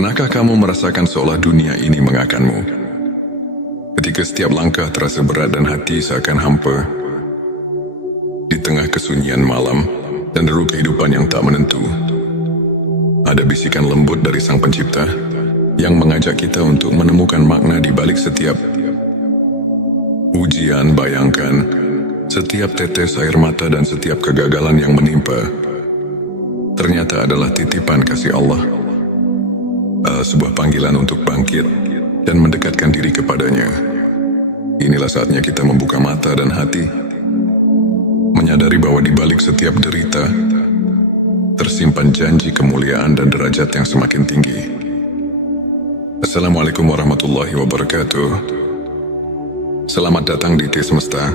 Pernahkah kamu merasakan seolah dunia ini mengakanmu? Ketika setiap langkah terasa berat dan hati seakan hampa, di tengah kesunyian malam dan deru kehidupan yang tak menentu, ada bisikan lembut dari Sang Pencipta yang mengajak kita untuk menemukan makna di balik setiap ujian. Bayangkan, setiap tetes air mata dan setiap kegagalan yang menimpa ternyata adalah titipan kasih Allah, sebuah panggilan untuk bangkit dan mendekatkan diri kepadanya. Inilah saatnya kita membuka mata dan hati, menyadari bahwa di balik setiap derita tersimpan janji kemuliaan dan derajat yang semakin tinggi. Assalamualaikum warahmatullahi wabarakatuh. Selamat datang di T Semesta,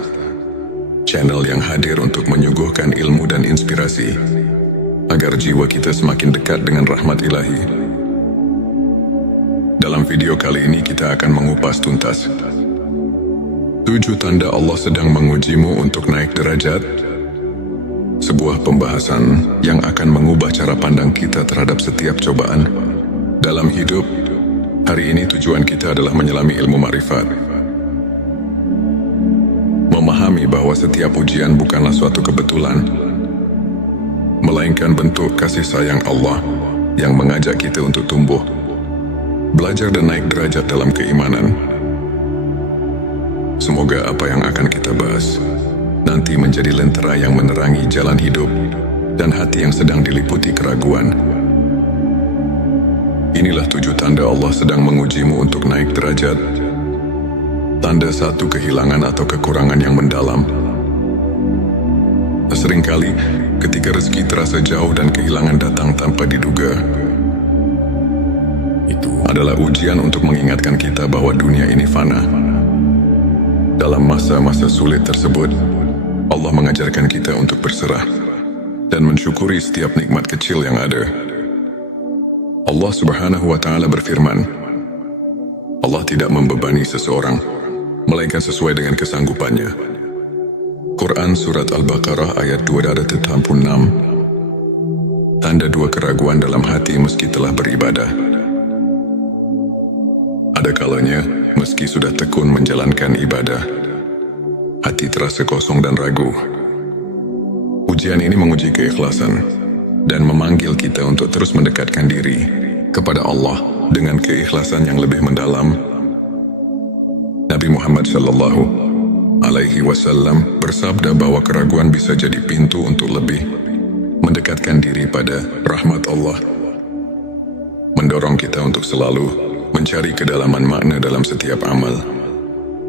channel yang hadir untuk menyuguhkan ilmu dan inspirasi agar jiwa kita semakin dekat dengan rahmat ilahi. Dalam video kali ini kita akan mengupas tuntas 7 tanda Allah sedang mengujimu untuk naik derajat, sebuah pembahasan yang akan mengubah cara pandang kita terhadap setiap cobaan dalam hidup. Hari ini tujuan kita adalah menyelami ilmu makrifat, memahami bahwa setiap ujian bukanlah suatu kebetulan, melainkan bentuk kasih sayang Allah yang mengajak kita untuk tumbuh, belajar dan naik derajat dalam keimanan. Semoga apa yang akan kita bahas nanti menjadi lentera yang menerangi jalan hidup dan hati yang sedang diliputi keraguan. Inilah 7 tanda Allah sedang mengujimu untuk naik derajat. Tanda 1, kehilangan atau kekurangan yang mendalam. Seringkali ketika rezeki terasa jauh dan kehilangan datang tanpa diduga, itu adalah ujian untuk mengingatkan kita bahwa dunia ini fana. Dalam masa-masa sulit tersebut, Allah mengajarkan kita untuk berserah dan mensyukuri setiap nikmat kecil yang ada. Allah Subhanahu wa Ta'ala berfirman, Allah tidak membebani seseorang melainkan sesuai dengan kesanggupannya. Quran Surat Al-Baqarah ayat 286. Tanda 2, keraguan dalam hati meski telah beribadah. Ada kalanya, meski sudah tekun menjalankan ibadah, hati terasa kosong dan ragu. Ujian ini menguji keikhlasan dan memanggil kita untuk terus mendekatkan diri kepada Allah dengan keikhlasan yang lebih mendalam. Nabi Muhammad Shallallahu Alaihi Wasallam bersabda bahwa keraguan bisa jadi pintu untuk lebih mendekatkan diri pada rahmat Allah, mendorong kita untuk selalu mencari kedalaman makna dalam setiap amal.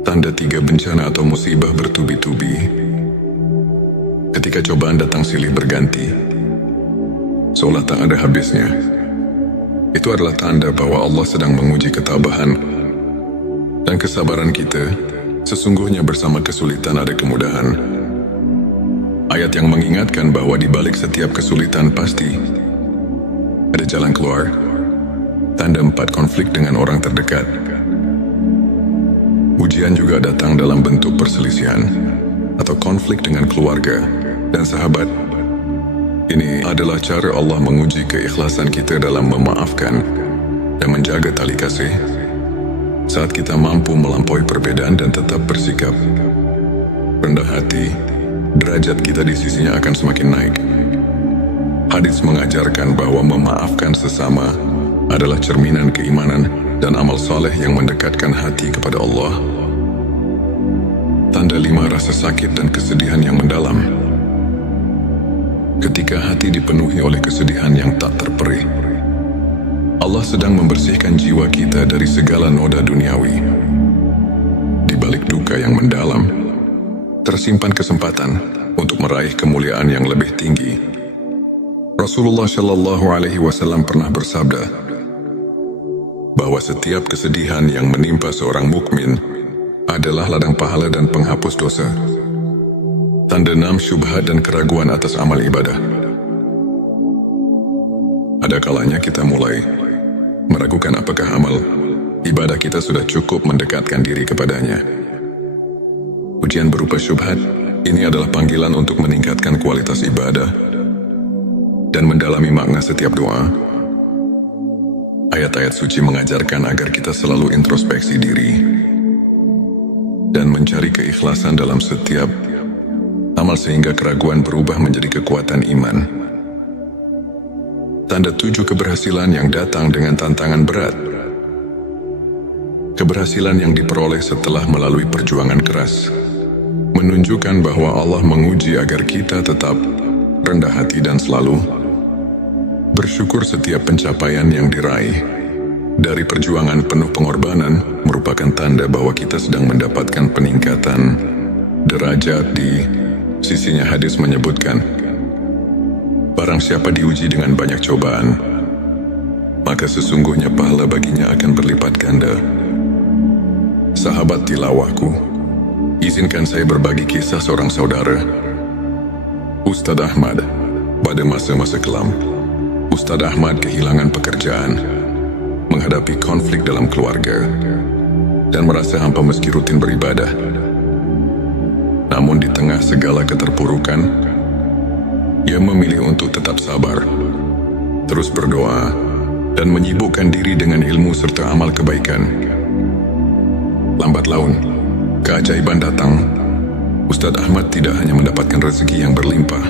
Tanda 3, bencana atau musibah bertubi-tubi. Ketika cobaan datang silih berganti, seolah tak ada habisnya, itu adalah tanda bahwa Allah sedang menguji ketabahan dan kesabaran kita. Sesungguhnya bersama kesulitan ada kemudahan. Ayat yang mengingatkan bahwa di balik setiap kesulitan pasti ada jalan keluar. Tanda 4, konflik dengan orang terdekat. Ujian juga datang dalam bentuk perselisihan atau konflik dengan keluarga dan sahabat. Ini adalah cara Allah menguji keikhlasan kita dalam memaafkan dan menjaga tali kasih. Saat kita mampu melampaui perbedaan dan tetap bersikap rendah hati, derajat kita di sisinya akan semakin naik. Hadis mengajarkan bahwa memaafkan sesama adalah cerminan keimanan dan amal saleh yang mendekatkan hati kepada Allah. Tanda 5, rasa sakit dan kesedihan yang mendalam. Ketika hati dipenuhi oleh kesedihan yang tak terperih, Allah sedang membersihkan jiwa kita dari segala noda duniawi. Di balik duka yang mendalam, tersimpan kesempatan untuk meraih kemuliaan yang lebih tinggi. Rasulullah Shallallahu Alaihi Wasallam pernah bersabda bahwa setiap kesedihan yang menimpa seorang mukmin adalah ladang pahala dan penghapus dosa. Tanda 6, syubhat dan keraguan atas amal ibadah. Ada kalanya kita mulai meragukan apakah amal ibadah kita sudah cukup mendekatkan diri kepadanya. Ujian berupa syubhat ini adalah panggilan untuk meningkatkan kualitas ibadah dan mendalami makna setiap doa. Ayat-ayat suci mengajarkan agar kita selalu introspeksi diri dan mencari keikhlasan dalam setiap amal sehingga keraguan berubah menjadi kekuatan iman. Tanda 7 keberhasilan yang datang dengan tantangan berat. Keberhasilan yang diperoleh setelah melalui perjuangan keras menunjukkan bahwa Allah menguji agar kita tetap rendah hati dan selalu bersyukur. Setiap pencapaian yang diraih dari perjuangan penuh pengorbanan merupakan tanda bahwa kita sedang mendapatkan peningkatan derajat di sisinya. Hadis menyebutkan, barang siapa diuji dengan banyak cobaan, maka sesungguhnya pahala baginya akan berlipat ganda. Sahabat tilawahku, izinkan saya berbagi kisah seorang saudara, Ustadz Ahmad. Pada masa-masa kelam, Ustadz Ahmad kehilangan pekerjaan, menghadapi konflik dalam keluarga, dan merasa hampa meski rutin beribadah. Namun di tengah segala keterpurukan, ia memilih untuk tetap sabar, terus berdoa, dan menyibukkan diri dengan ilmu serta amal kebaikan. Lambat laun, keajaiban datang. Ustadz Ahmad tidak hanya mendapatkan rezeki yang berlimpah,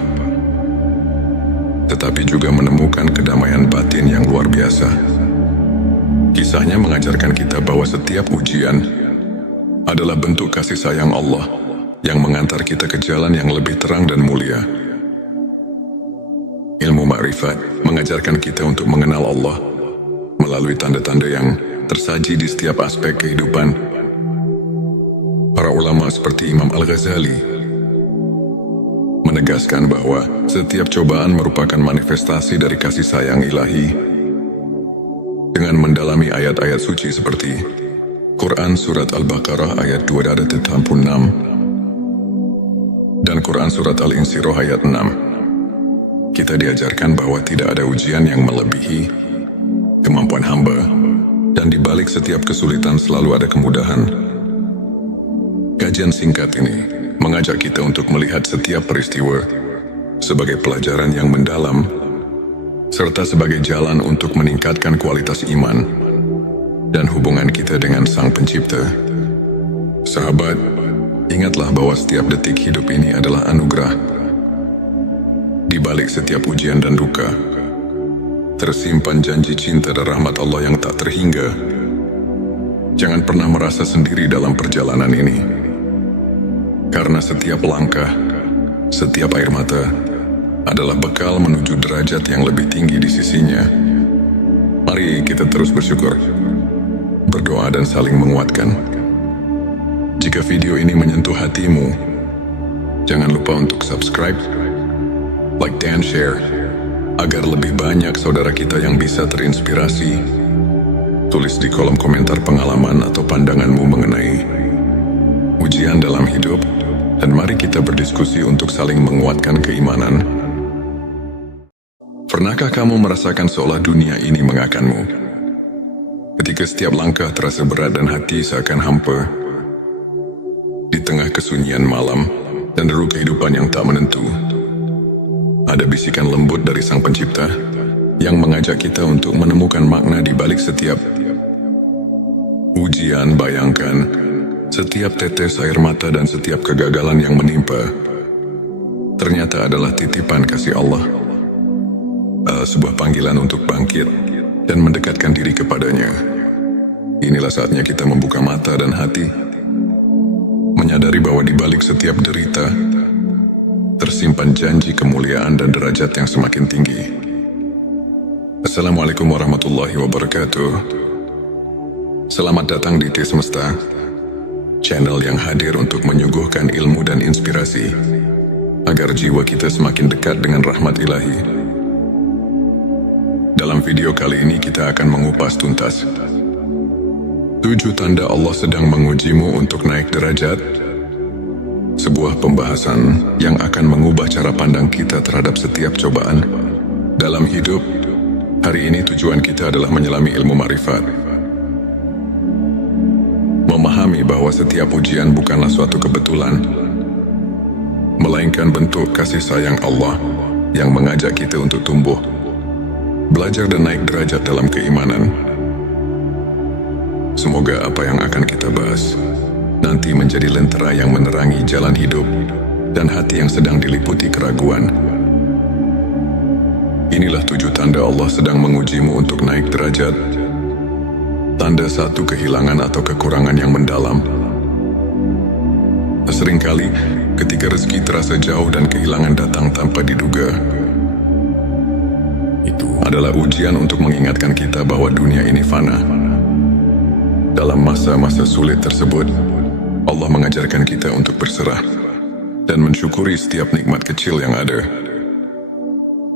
tetapi juga menemukan kedamaian batin yang luar biasa. Kisahnya mengajarkan kita bahwa setiap ujian adalah bentuk kasih sayang Allah yang mengantar kita ke jalan yang lebih terang dan mulia. Ilmu ma'rifat mengajarkan kita untuk mengenal Allah melalui tanda-tanda yang tersaji di setiap aspek kehidupan. Para ulama seperti Imam Al-Ghazali menegaskan bahwa setiap cobaan merupakan manifestasi dari kasih sayang ilahi. Dengan mendalami ayat-ayat suci seperti Quran Surat Al-Baqarah ayat 286 dan Quran Surat Al-Insyirah ayat 6, kita diajarkan bahwa tidak ada ujian yang melebihi kemampuan hamba, dan di balik setiap kesulitan selalu ada kemudahan. Kajian singkat ini mengajak kita untuk melihat setiap peristiwa sebagai pelajaran yang mendalam, serta sebagai jalan untuk meningkatkan kualitas iman dan hubungan kita dengan Sang Pencipta. Sahabat, ingatlah bahwa setiap detik hidup ini adalah anugerah. Di balik setiap ujian dan duka, tersimpan janji cinta dan rahmat Allah yang tak terhingga. Jangan pernah merasa sendiri dalam perjalanan ini, karena setiap langkah, setiap air mata adalah bekal menuju derajat yang lebih tinggi di sisinya. Mari kita terus bersyukur, berdoa dan saling menguatkan. Jika video ini menyentuh hatimu, jangan lupa untuk subscribe, like dan share, agar lebih banyak saudara kita yang bisa terinspirasi. Tulis di kolom komentar pengalaman atau pandanganmu mengenai ujian dalam hidup, dan mari kita berdiskusi untuk saling menguatkan keimanan. Pernahkah kamu merasakan seolah dunia ini mengakanmu? Ketika setiap langkah terasa berat dan hati seakan hampa, di tengah kesunyian malam dan deru kehidupan yang tak menentu, ada bisikan lembut dari Sang Pencipta yang mengajak kita untuk menemukan makna di balik setiap ujian. Bayangkan, setiap tetes air mata dan setiap kegagalan yang menimpa ternyata adalah titipan kasih Allah, sebuah panggilan untuk bangkit dan mendekatkan diri kepadanya. Inilah saatnya kita membuka mata dan hati, menyadari bahwa di balik setiap derita tersimpan janji kemuliaan dan derajat yang semakin tinggi. Assalamualaikum warahmatullahi wabarakatuh. Selamat datang di T Semesta, channel yang hadir untuk menyuguhkan ilmu dan inspirasi agar jiwa kita semakin dekat dengan rahmat ilahi. Dalam video kali ini kita akan mengupas tuntas 7 tanda Allah sedang mengujimu untuk naik derajat, sebuah pembahasan yang akan mengubah cara pandang kita terhadap setiap cobaan dalam hidup. Hari ini tujuan kita adalah menyelami ilmu ma'rifat, memahami bahwa setiap ujian bukanlah suatu kebetulan, melainkan bentuk kasih sayang Allah yang mengajak kita untuk tumbuh, belajar dan naik derajat dalam keimanan. semoga apa yang akan kita bahas nanti menjadi lentera yang menerangi jalan hidup dan hati yang sedang diliputi keraguan. Inilah 7 tanda Allah sedang mengujimu untuk naik derajat. Tanda 1, kehilangan atau kekurangan yang mendalam. Seringkali, ketika rezeki terasa jauh dan kehilangan datang tanpa diduga, itu adalah ujian untuk mengingatkan kita bahwa dunia ini fana. Dalam masa-masa sulit tersebut, Allah mengajarkan kita untuk berserah dan mensyukuri setiap nikmat kecil yang ada.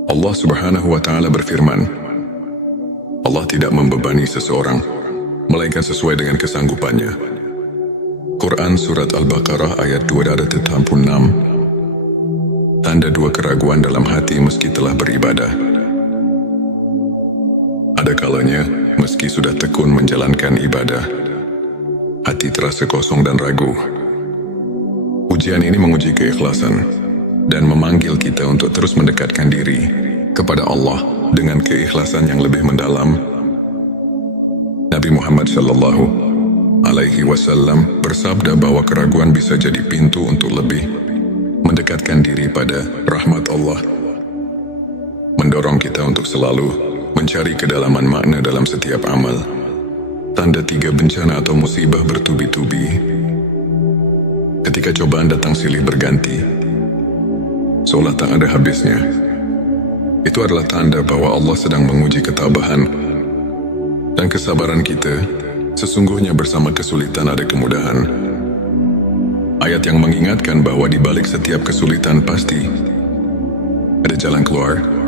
Allah Subhanahu wa Ta'ala berfirman, Allah tidak membebani seseorang, melainkan sesuai dengan kesanggupannya. Quran Surat Al-Baqarah ayat 286. Tanda 2, keraguan dalam hati meski telah beribadah. Ada kalanya, meski sudah tekun menjalankan ibadah, hati terasa kosong dan ragu. Ujian ini menguji keikhlasan dan memanggil kita untuk terus mendekatkan diri kepada Allah dengan keikhlasan yang lebih mendalam. Nabi Muhammad Shallallahu Alaihi Wasallam bersabda bahwa keraguan bisa jadi pintu untuk lebih mendekatkan diri pada rahmat Allah, mendorong kita untuk selalu mencari kedalaman makna dalam setiap amal. Tanda 3, bencana atau musibah bertubi-tubi. Ketika cobaan datang silih berganti, seolah tak ada habisnya, itu adalah tanda bahwa Allah sedang menguji ketabahan dan kesabaran kita. Sesungguhnya bersama kesulitan ada kemudahan. Ayat yang mengingatkan bahwa di balik setiap kesulitan pasti ada jalan keluar.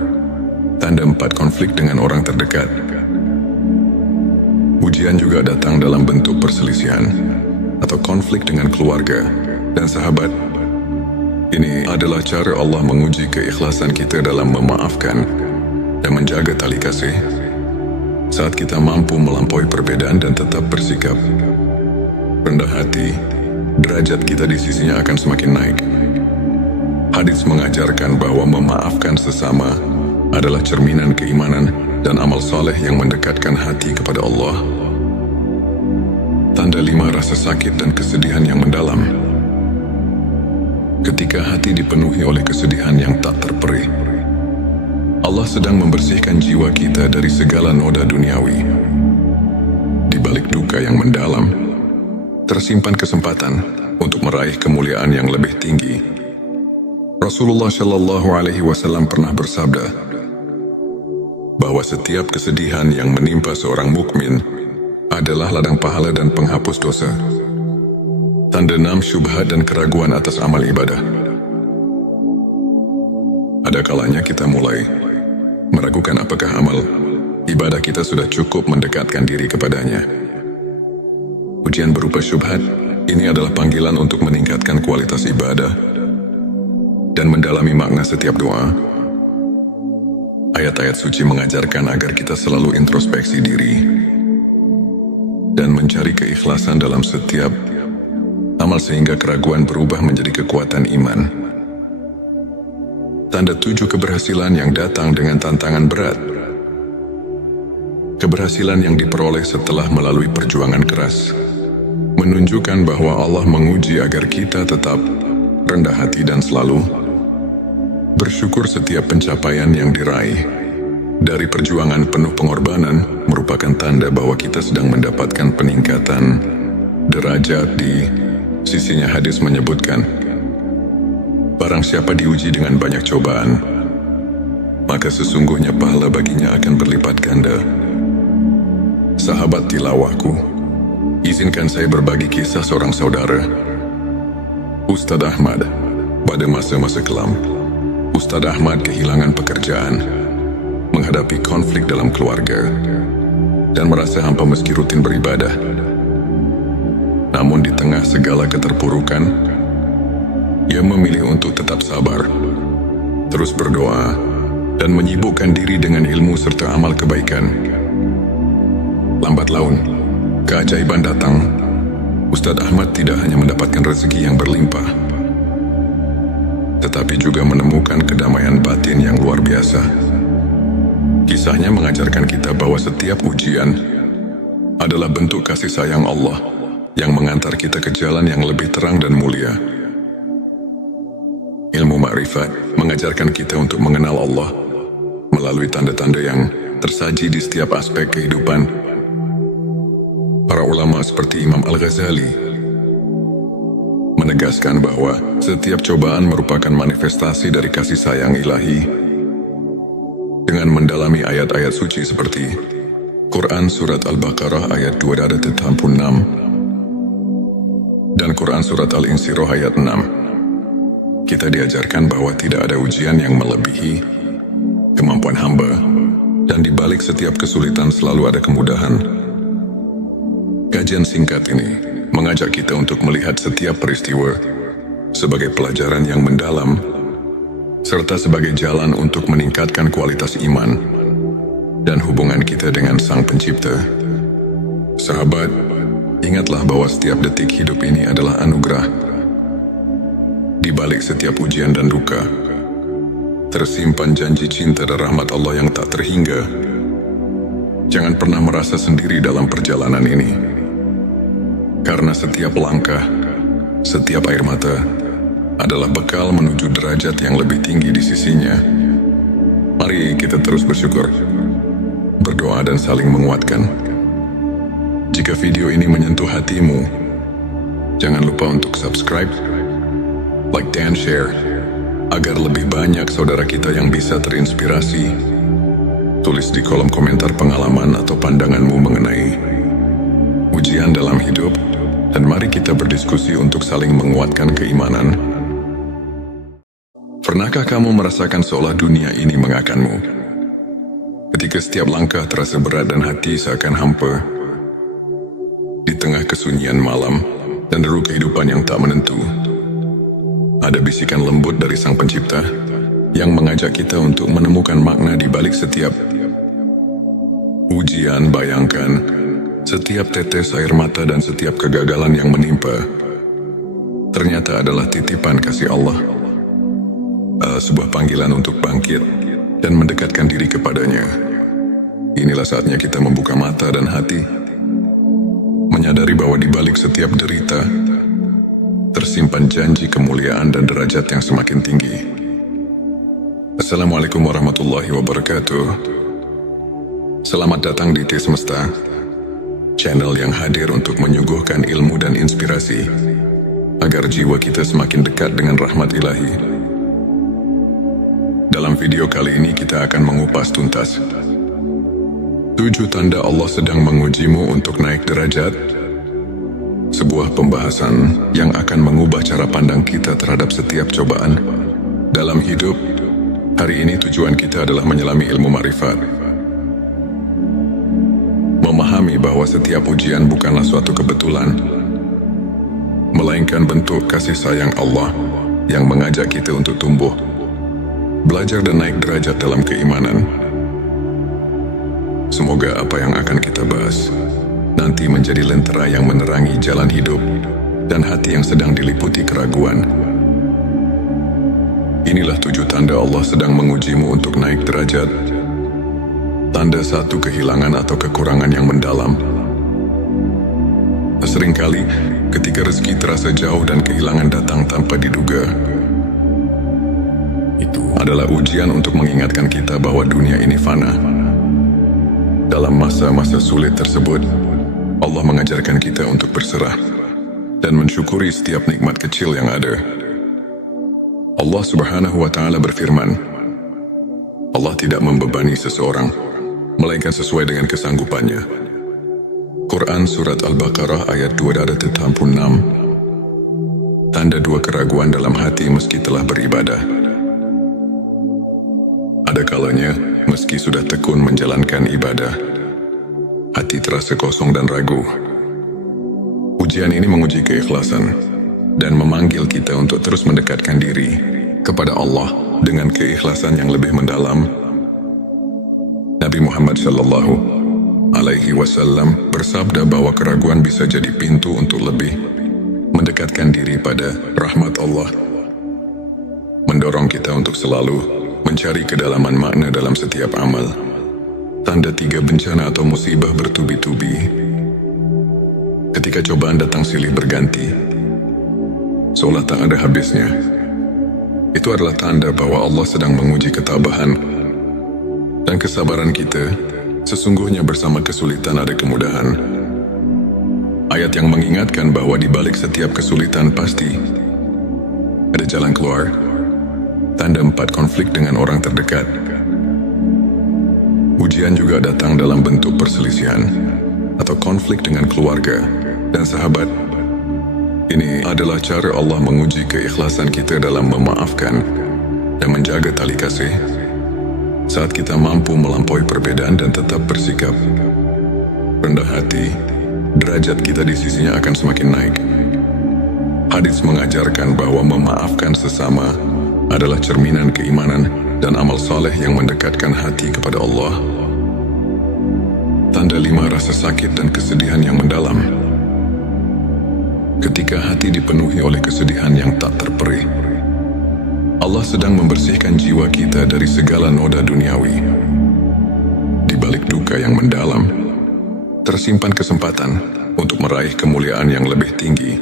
Tanda 4, konflik dengan orang terdekat. Ujian juga datang dalam bentuk perselisihan atau konflik dengan keluarga dan sahabat. Ini adalah cara Allah menguji keikhlasan kita dalam memaafkan dan menjaga tali kasih. Saat kita mampu melampaui perbedaan dan tetap bersikap rendah hati, derajat kita di sisinya akan semakin naik. Hadits mengajarkan bahwa memaafkan sesama adalah cerminan keimanan dan amal saleh yang mendekatkan hati kepada Allah. Tanda 5, rasa sakit dan kesedihan yang mendalam. Ketika hati dipenuhi oleh kesedihan yang tak terperih, Allah sedang membersihkan jiwa kita dari segala noda duniawi. Di balik duka yang mendalam, tersimpan kesempatan untuk meraih kemuliaan yang lebih tinggi. Rasulullah Shallallahu Alaihi Wasallam pernah bersabda bahwa setiap kesedihan yang menimpa seorang mukmin adalah ladang pahala dan penghapus dosa. Tanda 6, syubhat dan keraguan atas amal ibadah. Ada kalanya kita mulai meragukan apakah amal ibadah kita sudah cukup mendekatkan diri kepadanya. Ujian berupa syubhat ini adalah panggilan untuk meningkatkan kualitas ibadah dan mendalami makna setiap doa. Ayat-ayat suci mengajarkan agar kita selalu introspeksi diri dan mencari keikhlasan dalam setiap amal sehingga keraguan berubah menjadi kekuatan iman. Tanda 7, keberhasilan yang datang dengan tantangan berat. Keberhasilan yang diperoleh setelah melalui perjuangan keras menunjukkan bahwa Allah menguji agar kita tetap rendah hati dan selalu bersyukur. Setiap pencapaian yang diraih dari perjuangan penuh pengorbanan merupakan tanda bahwa kita sedang mendapatkan peningkatan derajat di sisinya. Hadis menyebutkan, barang siapa diuji dengan banyak cobaan, maka sesungguhnya pahala baginya akan berlipat ganda. Sahabat tilawahku, izinkan saya berbagi kisah seorang saudara, Ustadz Ahmad. Pada masa-masa kelam, Ustadz Ahmad kehilangan pekerjaan, menghadapi konflik dalam keluarga, dan merasa hampa meski rutin beribadah. Namun di tengah segala keterpurukan, ia memilih untuk tetap sabar, terus berdoa, dan menyibukkan diri dengan ilmu serta amal kebaikan. Lambat laun, keajaiban datang. Ustadz Ahmad tidak hanya mendapatkan rezeki yang berlimpah, tetapi juga menemukan kedamaian batin yang luar biasa. Kisahnya mengajarkan kita bahwa setiap ujian adalah bentuk kasih sayang Allah yang mengantar kita ke jalan yang lebih terang dan mulia. Ilmu ma'rifat mengajarkan kita untuk mengenal Allah melalui tanda-tanda yang tersaji di setiap aspek kehidupan. Para ulama seperti Imam Al-Ghazali menegaskan bahwa setiap cobaan merupakan manifestasi dari kasih sayang ilahi. Dengan mendalami ayat-ayat suci seperti Quran Surat Al-Baqarah ayat 286 dan Quran Surat Al-Insyirah ayat 6, kita diajarkan bahwa tidak ada ujian yang melebihi kemampuan hamba, dan di balik setiap kesulitan selalu ada kemudahan. Kajian singkat ini mengajak kita untuk melihat setiap peristiwa sebagai pelajaran yang mendalam, serta sebagai jalan untuk meningkatkan kualitas iman dan hubungan kita dengan Sang Pencipta. Sahabat, ingatlah bahwa setiap detik hidup ini adalah anugerah. Di balik setiap ujian dan duka, tersimpan janji cinta dan rahmat Allah yang tak terhingga. Jangan pernah merasa sendiri dalam perjalanan ini, karena setiap langkah, setiap air mata adalah bekal menuju derajat yang lebih tinggi di sisinya. Mari kita terus bersyukur, berdoa dan saling menguatkan. Jika video ini menyentuh hatimu, jangan lupa untuk subscribe, like dan share, agar lebih banyak saudara kita yang bisa terinspirasi. Tulis di kolom komentar pengalaman atau pandanganmu mengenai ujian dalam hidup, dan mari kita berdiskusi untuk saling menguatkan keimanan. Pernahkah kamu merasakan seolah dunia ini mengakanmu? Ketika setiap langkah terasa berat dan hati seakan hampa, di tengah kesunyian malam dan deru kehidupan yang tak menentu, ada bisikan lembut dari Sang Pencipta yang mengajak kita untuk menemukan makna di balik setiap ujian. Bayangkan, setiap tetes air mata dan setiap kegagalan yang menimpa ternyata adalah titipan kasih Allah, sebuah panggilan untuk bangkit dan mendekatkan diri kepadanya. Inilah saatnya kita membuka mata dan hati, menyadari bahwa di balik setiap derita tersimpan janji kemuliaan dan derajat yang semakin tinggi. Assalamualaikum warahmatullahi wabarakatuh. Selamat datang di T Semesta, channel yang hadir untuk menyuguhkan ilmu dan inspirasi agar jiwa kita semakin dekat dengan rahmat ilahi. Dalam video kali ini kita akan mengupas tuntas 7 tanda Allah sedang mengujimu untuk naik derajat. Sebuah pembahasan yang akan mengubah cara pandang kita terhadap setiap cobaan dalam hidup. Hari ini tujuan kita adalah menyelami ilmu ma'rifat, memahami bahwa setiap ujian bukanlah suatu kebetulan, melainkan bentuk kasih sayang Allah yang mengajak kita untuk tumbuh, belajar dan naik derajat dalam keimanan. Semoga apa yang akan kita bahas nanti menjadi lentera yang menerangi jalan hidup dan hati yang sedang diliputi keraguan. Inilah 7 tanda Allah sedang mengujimu untuk naik derajat. Tanda 1, kehilangan atau kekurangan yang mendalam. Seringkali ketika rezeki terasa jauh dan kehilangan datang tanpa diduga, itu adalah ujian untuk mengingatkan kita bahwa dunia ini fana. Dalam masa-masa sulit tersebut, Allah mengajarkan kita untuk berserah dan mensyukuri setiap nikmat kecil yang ada. Allah Subhanahu wa Ta'ala berfirman, Allah tidak membebani seseorang melainkan sesuai dengan kesanggupannya. Quran Surat Al-Baqarah ayat 286. Tanda 2, keraguan dalam hati meski telah beribadah. Ada kalanya, meski sudah tekun menjalankan ibadah, hati terasa kosong dan ragu. Ujian ini menguji keikhlasan dan memanggil kita untuk terus mendekatkan diri kepada Allah dengan keikhlasan yang lebih mendalam. Nabi Muhammad Shallallahu Alaihi Wasallam bersabda bahwa keraguan bisa jadi pintu untuk lebih mendekatkan diri pada rahmat Allah, mendorong kita untuk selalu mencari kedalaman makna dalam setiap amal. tanda 3 bencana atau musibah bertubi-tubi. Ketika cobaan datang silih berganti, seolah tak ada habisnya. Itu adalah tanda bahwa Allah sedang menguji ketabahan dan kesabaran kita. Sesungguhnya bersama kesulitan ada kemudahan. Ayat yang mengingatkan bahwa di balik setiap kesulitan pasti ada jalan keluar. Tanda 4 konflik dengan orang terdekat. Ujian juga datang dalam bentuk perselisihan atau konflik dengan keluarga dan sahabat. Ini adalah cara Allah menguji keikhlasan kita dalam memaafkan dan menjaga tali kasih. Saat kita mampu melampaui perbedaan dan tetap bersikap rendah hati, derajat kita di sisinya akan semakin naik. Hadis mengajarkan bahwa memaafkan sesama adalah cerminan keimanan dan amal saleh yang mendekatkan hati kepada Allah. Tanda 5, rasa sakit dan kesedihan yang mendalam. Ketika hati dipenuhi oleh kesedihan yang tak terperih, Allah sedang membersihkan jiwa kita dari segala noda duniawi. Di balik duka yang mendalam, tersimpan kesempatan untuk meraih kemuliaan yang lebih tinggi.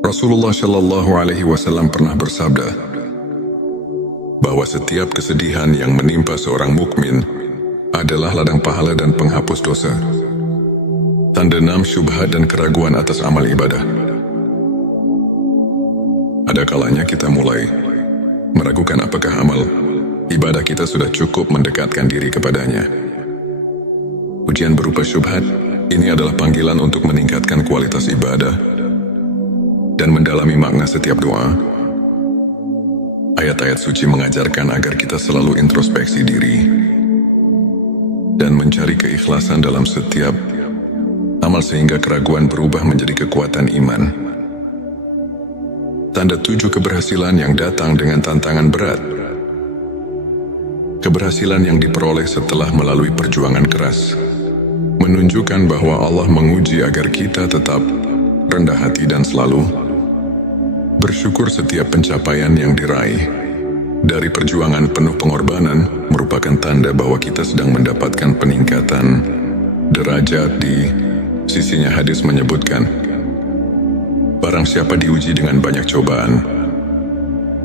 Rasulullah Shallallahu Alaihi Wasallam pernah bersabda bahwa setiap kesedihan yang menimpa seorang mukmin adalah ladang pahala dan penghapus dosa. Tanda 6, syubhat dan keraguan atas amal ibadah. Ada kalanya kita mulai meragukan apakah amal ibadah kita sudah cukup mendekatkan diri kepadanya. Ujian berupa syubhat ini adalah panggilan untuk meningkatkan kualitas ibadah dan mendalami makna setiap doa. Ayat-ayat suci mengajarkan agar kita selalu introspeksi diri dan mencari keikhlasan dalam setiap amal sehingga keraguan berubah menjadi kekuatan iman. Tanda 7, keberhasilan yang datang dengan tantangan berat. Keberhasilan yang diperoleh setelah melalui perjuangan keras menunjukkan bahwa Allah menguji agar kita tetap rendah hati dan selalu bersyukur. Setiap pencapaian yang diraih dari perjuangan penuh pengorbanan merupakan tanda bahwa kita sedang mendapatkan peningkatan derajat di sisinya. Hadis menyebutkan, barang siapa diuji dengan banyak cobaan,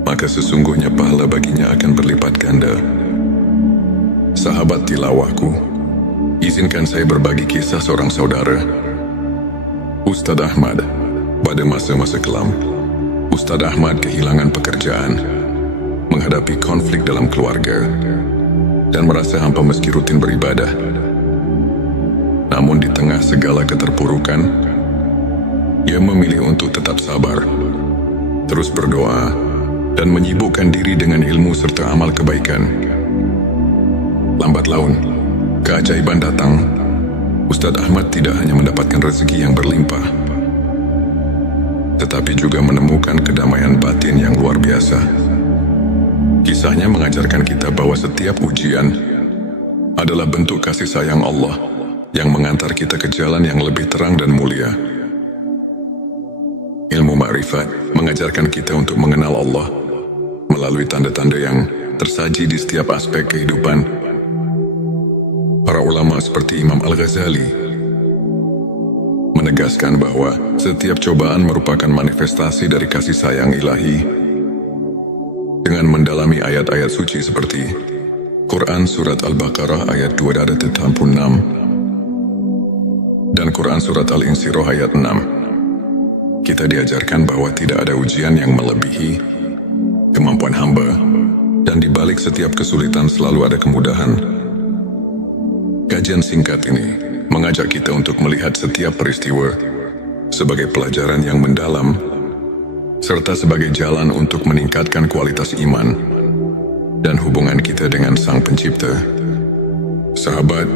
maka sesungguhnya pahala baginya akan berlipat ganda. Sahabat tilawahku, izinkan saya berbagi kisah seorang saudara, Ustadz Ahmad. Pada masa-masa kelam, Ustadz Ahmad kehilangan pekerjaan, menghadapi konflik dalam keluarga, dan merasa hampa meski rutin beribadah. Namun di tengah segala keterpurukan, ia memilih untuk tetap sabar, terus berdoa, dan menyibukkan diri dengan ilmu serta amal kebaikan. Lambat laun, keajaiban datang. Ustadz Ahmad tidak hanya mendapatkan rezeki yang berlimpah, tetapi juga menemukan kedamaian batin yang luar biasa. Kisahnya mengajarkan kita bahwa setiap ujian adalah bentuk kasih sayang Allah yang mengantar kita ke jalan yang lebih terang dan mulia. Ilmu ma'rifat mengajarkan kita untuk mengenal Allah melalui tanda-tanda yang tersaji di setiap aspek kehidupan. Para ulama seperti Imam Al-Ghazali menegaskan bahwa setiap cobaan merupakan manifestasi dari kasih sayang ilahi. Dengan mendalami ayat-ayat suci seperti Quran Surat Al-Baqarah ayat 286 dan Quran Surat Al-Insyirah ayat 6, kita diajarkan bahwa tidak ada ujian yang melebihi kemampuan hamba, dan di balik setiap kesulitan selalu ada kemudahan. Kajian singkat ini mengajak kita untuk melihat setiap peristiwa sebagai pelajaran yang mendalam, serta sebagai jalan untuk meningkatkan kualitas iman dan hubungan kita dengan Sang Pencipta. Sahabat,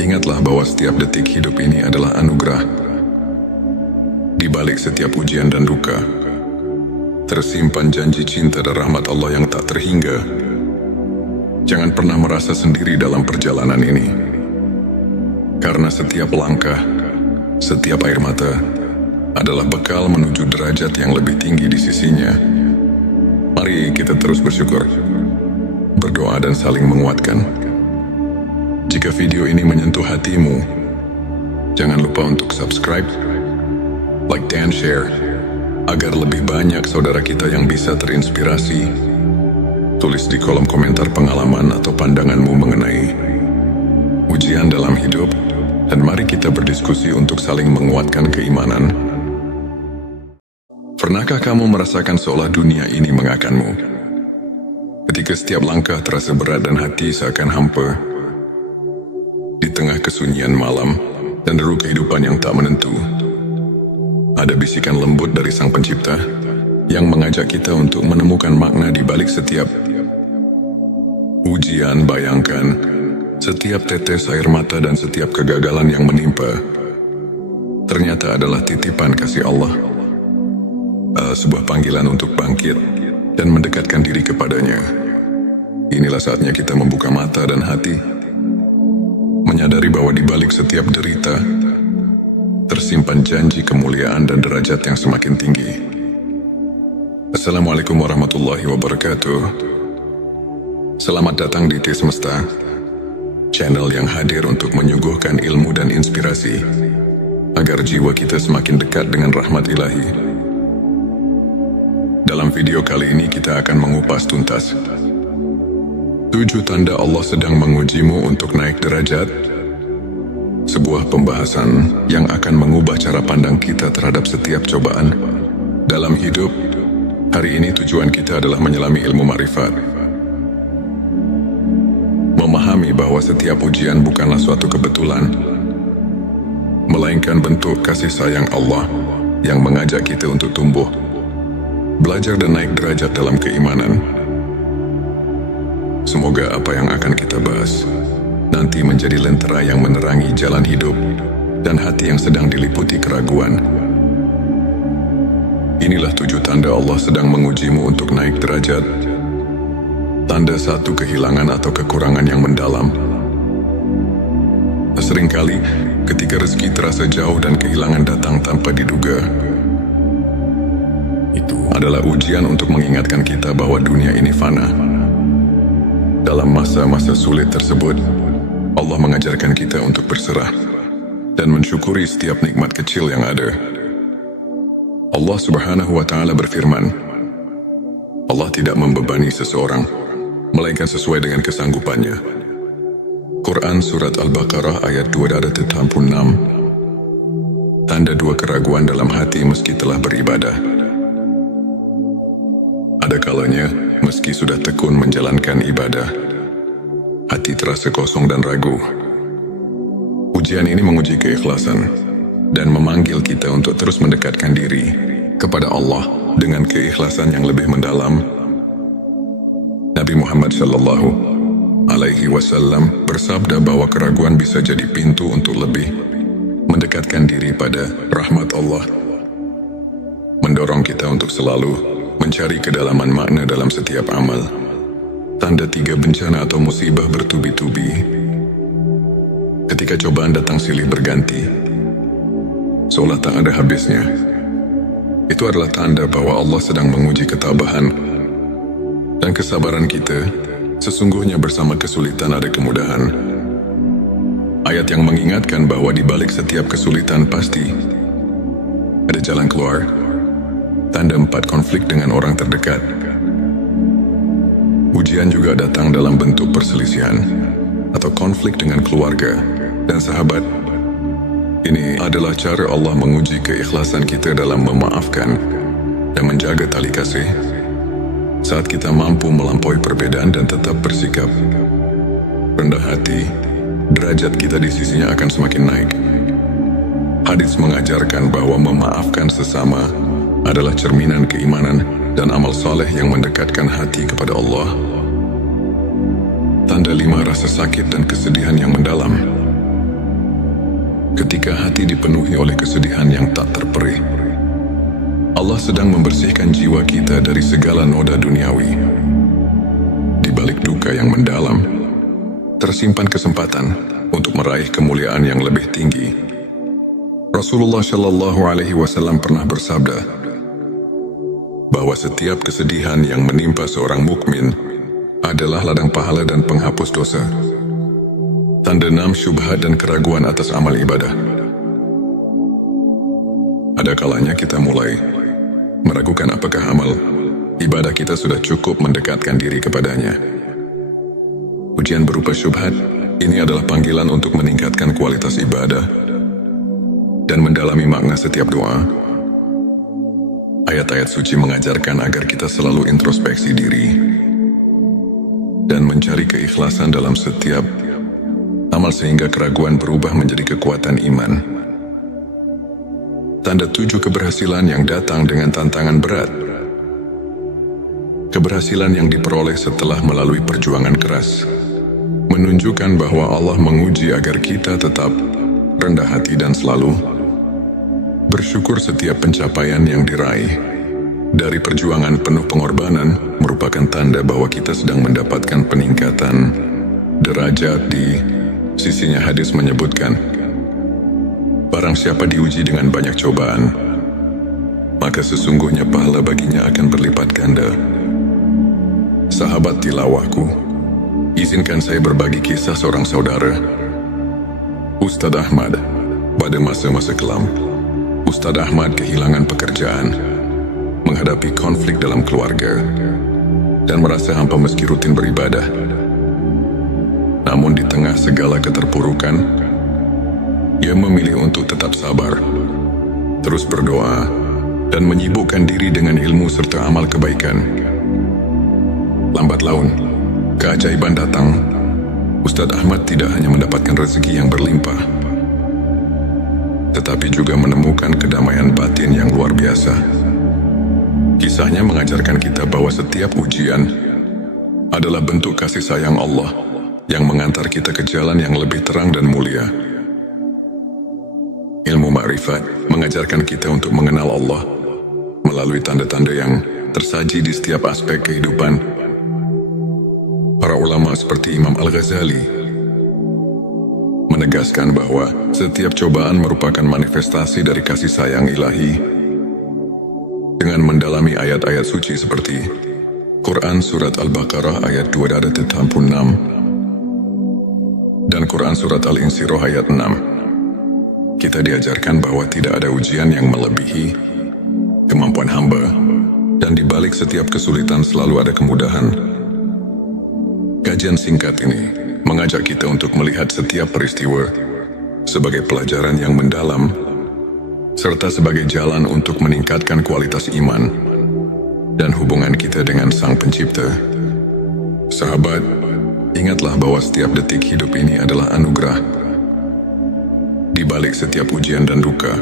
ingatlah bahwa setiap detik hidup ini adalah anugerah. Di balik setiap ujian dan duka, tersimpan janji cinta dan rahmat Allah yang tak terhingga. Jangan pernah merasa sendiri dalam perjalanan ini, karena setiap langkah, setiap air mata adalah bekal menuju derajat yang lebih tinggi di sisinya. Mari kita terus bersyukur, berdoa dan saling menguatkan. Jika video ini menyentuh hatimu, jangan lupa untuk subscribe, like dan share, agar lebih banyak saudara kita yang bisa terinspirasi. Tulis di kolom komentar pengalaman atau pandanganmu mengenai ujian dalam hidup, dan mari kita berdiskusi untuk saling menguatkan keimanan. Pernahkah kamu merasakan seolah dunia ini mengakanmu? Ketika setiap langkah terasa berat dan hati seakan hampa, di tengah kesunyian malam dan deru kehidupan yang tak menentu, ada bisikan lembut dari Sang Pencipta yang mengajak kita untuk menemukan makna di balik setiap ujian. Bayangkan, setiap tetes air mata dan setiap kegagalan yang menimpa ternyata adalah titipan kasih Allah, sebuah panggilan untuk bangkit dan mendekatkan diri kepadanya. Inilah saatnya kita membuka mata dan hati, menyadari bahwa di balik setiap derita tersimpan janji kemuliaan dan derajat yang semakin tinggi. Assalamualaikum warahmatullahi wabarakatuh. Selamat datang di T Semesta, channel yang hadir untuk menyuguhkan ilmu dan inspirasi agar jiwa kita semakin dekat dengan rahmat ilahi. Dalam video kali ini kita akan mengupas tuntas 7 tanda Allah sedang mengujimu untuk naik derajat, sebuah pembahasan yang akan mengubah cara pandang kita terhadap setiap cobaan dalam hidup. Hari ini tujuan kita adalah menyelami ilmu makrifat, memahami bahwa setiap ujian bukanlah suatu kebetulan, melainkan bentuk kasih sayang Allah yang mengajak kita untuk tumbuh, belajar dan naik derajat dalam keimanan. Semoga apa yang akan kita bahas nanti menjadi lentera yang menerangi jalan hidup dan hati yang sedang diliputi keraguan. Inilah 7 tanda Allah sedang mengujimu untuk naik derajat. Tanda 1, kehilangan atau kekurangan yang mendalam. Seringkali ketika rezeki terasa jauh dan kehilangan datang tanpa diduga, itu adalah ujian untuk mengingatkan kita bahwa dunia ini fana. Dalam masa-masa sulit tersebut, Allah mengajarkan kita untuk berserah dan mensyukuri setiap nikmat kecil yang ada. Allah Subhanahu wa Ta'ala berfirman, Allah tidak membebani seseorang melainkan sesuai dengan kesanggupannya. Quran Surat Al-Baqarah ayat 286. Tanda 2, keraguan dalam hati meski telah beribadah. Ada kalanya, meski sudah tekun menjalankan ibadah, hati terasa kosong dan ragu. Ujian ini menguji keikhlasan dan memanggil kita untuk terus mendekatkan diri kepada Allah dengan keikhlasan yang lebih mendalam. Nabi Muhammad Shallallahu Alaihi Wasallam bersabda bahwa keraguan bisa jadi pintu untuk lebih mendekatkan diri pada rahmat Allah, mendorong kita untuk selalu mencari kedalaman makna dalam setiap amal. Tanda 3, bencana atau musibah bertubi-tubi. Ketika cobaan datang silih berganti, seolah tak ada habisnya, itu adalah tanda bahwa Allah sedang menguji ketabahan dan kesabaran kita. Sesungguhnya bersama kesulitan ada kemudahan. Ayat yang mengingatkan bahwa di balik setiap kesulitan pasti ada jalan keluar. Tanda 4, konflik dengan orang terdekat. Ujian juga datang dalam bentuk perselisihan atau konflik dengan keluarga dan sahabat. Ini adalah cara Allah menguji keikhlasan kita dalam memaafkan dan menjaga tali kasih. Saat kita mampu melampaui perbedaan dan tetap bersikap rendah hati, derajat kita di sisinya akan semakin naik. Hadits mengajarkan bahwa memaafkan sesama adalah cerminan keimanan dan amal saleh yang mendekatkan hati kepada Allah. Tanda 5, rasa sakit dan kesedihan yang mendalam. Ketika hati dipenuhi oleh kesedihan yang tak terperih, Allah sedang membersihkan jiwa kita dari segala noda duniawi. Di balik duka yang mendalam, tersimpan kesempatan untuk meraih kemuliaan yang lebih tinggi. Rasulullah Shallallahu Alaihi Wasallam pernah bersabda bahwa setiap kesedihan yang menimpa seorang mukmin adalah ladang pahala dan penghapus dosa. Tanda 6 syubhat dan keraguan atas amal ibadah. Ada kalanya kita mulai meragukan apakah amal ibadah kita sudah cukup mendekatkan diri kepadanya. Ujian berupa syubhat ini adalah panggilan untuk meningkatkan kualitas ibadah dan mendalami makna setiap doa. Ayat-ayat suci mengajarkan agar kita selalu introspeksi diri dan mencari keikhlasan dalam setiap amal sehingga keraguan berubah menjadi kekuatan iman. Tanda 7 keberhasilan yang datang dengan tantangan berat. Keberhasilan yang diperoleh setelah melalui perjuangan keras menunjukkan bahwa Allah menguji agar kita tetap rendah hati dan selalu bersyukur. Setiap pencapaian yang diraih dari perjuangan penuh pengorbanan merupakan tanda bahwa kita sedang mendapatkan peningkatan derajat di sisinya. Hadis menyebutkan, barang siapa diuji dengan banyak cobaan, maka sesungguhnya pahala baginya akan berlipat ganda. Sahabat tilawahku, izinkan saya berbagi kisah seorang saudara, Ustadz Ahmad. Pada masa-masa kelam, Ustadz Ahmad kehilangan pekerjaan, menghadapi konflik dalam keluarga, dan merasa hampa meski rutin beribadah. Namun di tengah segala keterpurukan, ia memilih untuk tetap sabar, terus berdoa, dan menyibukkan diri dengan ilmu serta amal kebaikan. Lambat laun, keajaiban datang. Ustadz Ahmad tidak hanya mendapatkan rezeki yang berlimpah, tetapi juga menemukan kedamaian batin yang luar biasa. Kisahnya mengajarkan kita bahwa setiap ujian adalah bentuk kasih sayang Allah yang mengantar kita ke jalan yang lebih terang dan mulia. Ilmu ma'rifat mengajarkan kita untuk mengenal Allah melalui tanda-tanda yang tersaji di setiap aspek kehidupan. Para ulama seperti Imam Al-Ghazali menegaskan bahwa setiap cobaan merupakan manifestasi dari kasih sayang ilahi. Dengan mendalami ayat-ayat suci seperti Quran Surat Al-Baqarah ayat 286 dan Quran Surat Al-Insyirah ayat 6, kita diajarkan bahwa tidak ada ujian yang melebihi kemampuan hamba, dan di balik setiap kesulitan selalu ada kemudahan. Kajian singkat ini mengajak kita untuk melihat setiap peristiwa sebagai pelajaran yang mendalam, serta sebagai jalan untuk meningkatkan kualitas iman dan hubungan kita dengan Sang Pencipta. Sahabat, ingatlah bahwa setiap detik hidup ini adalah anugerah. Di balik setiap ujian dan duka,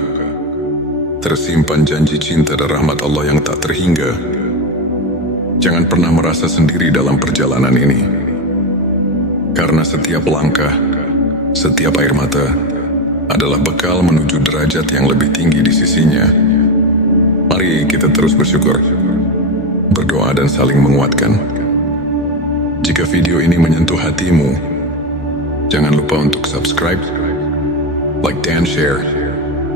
tersimpan janji cinta dan rahmat Allah yang tak terhingga. Jangan pernah merasa sendiri dalam perjalanan ini, karena setiap langkah, setiap air mata adalah bekal menuju derajat yang lebih tinggi di sisinya. Mari kita terus bersyukur, berdoa dan saling menguatkan. Jika video ini menyentuh hatimu, jangan lupa untuk subscribe, like dan share,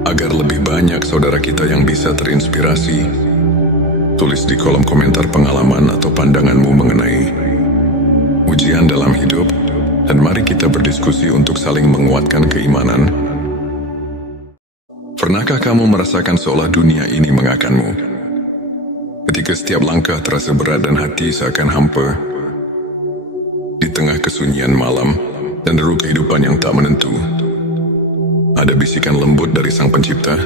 agar lebih banyak saudara kita yang bisa terinspirasi. Tulis di kolom komentar pengalaman atau pandanganmu mengenai ujian dalam hidup, dan mari kita berdiskusi untuk saling menguatkan keimanan. Pernahkah kamu merasakan seolah dunia ini mengakanmu? Ketika setiap langkah terasa berat dan hati seakan hampa, di tengah kesunyian malam dan deru kehidupan yang tak menentu, ada bisikan lembut dari Sang Pencipta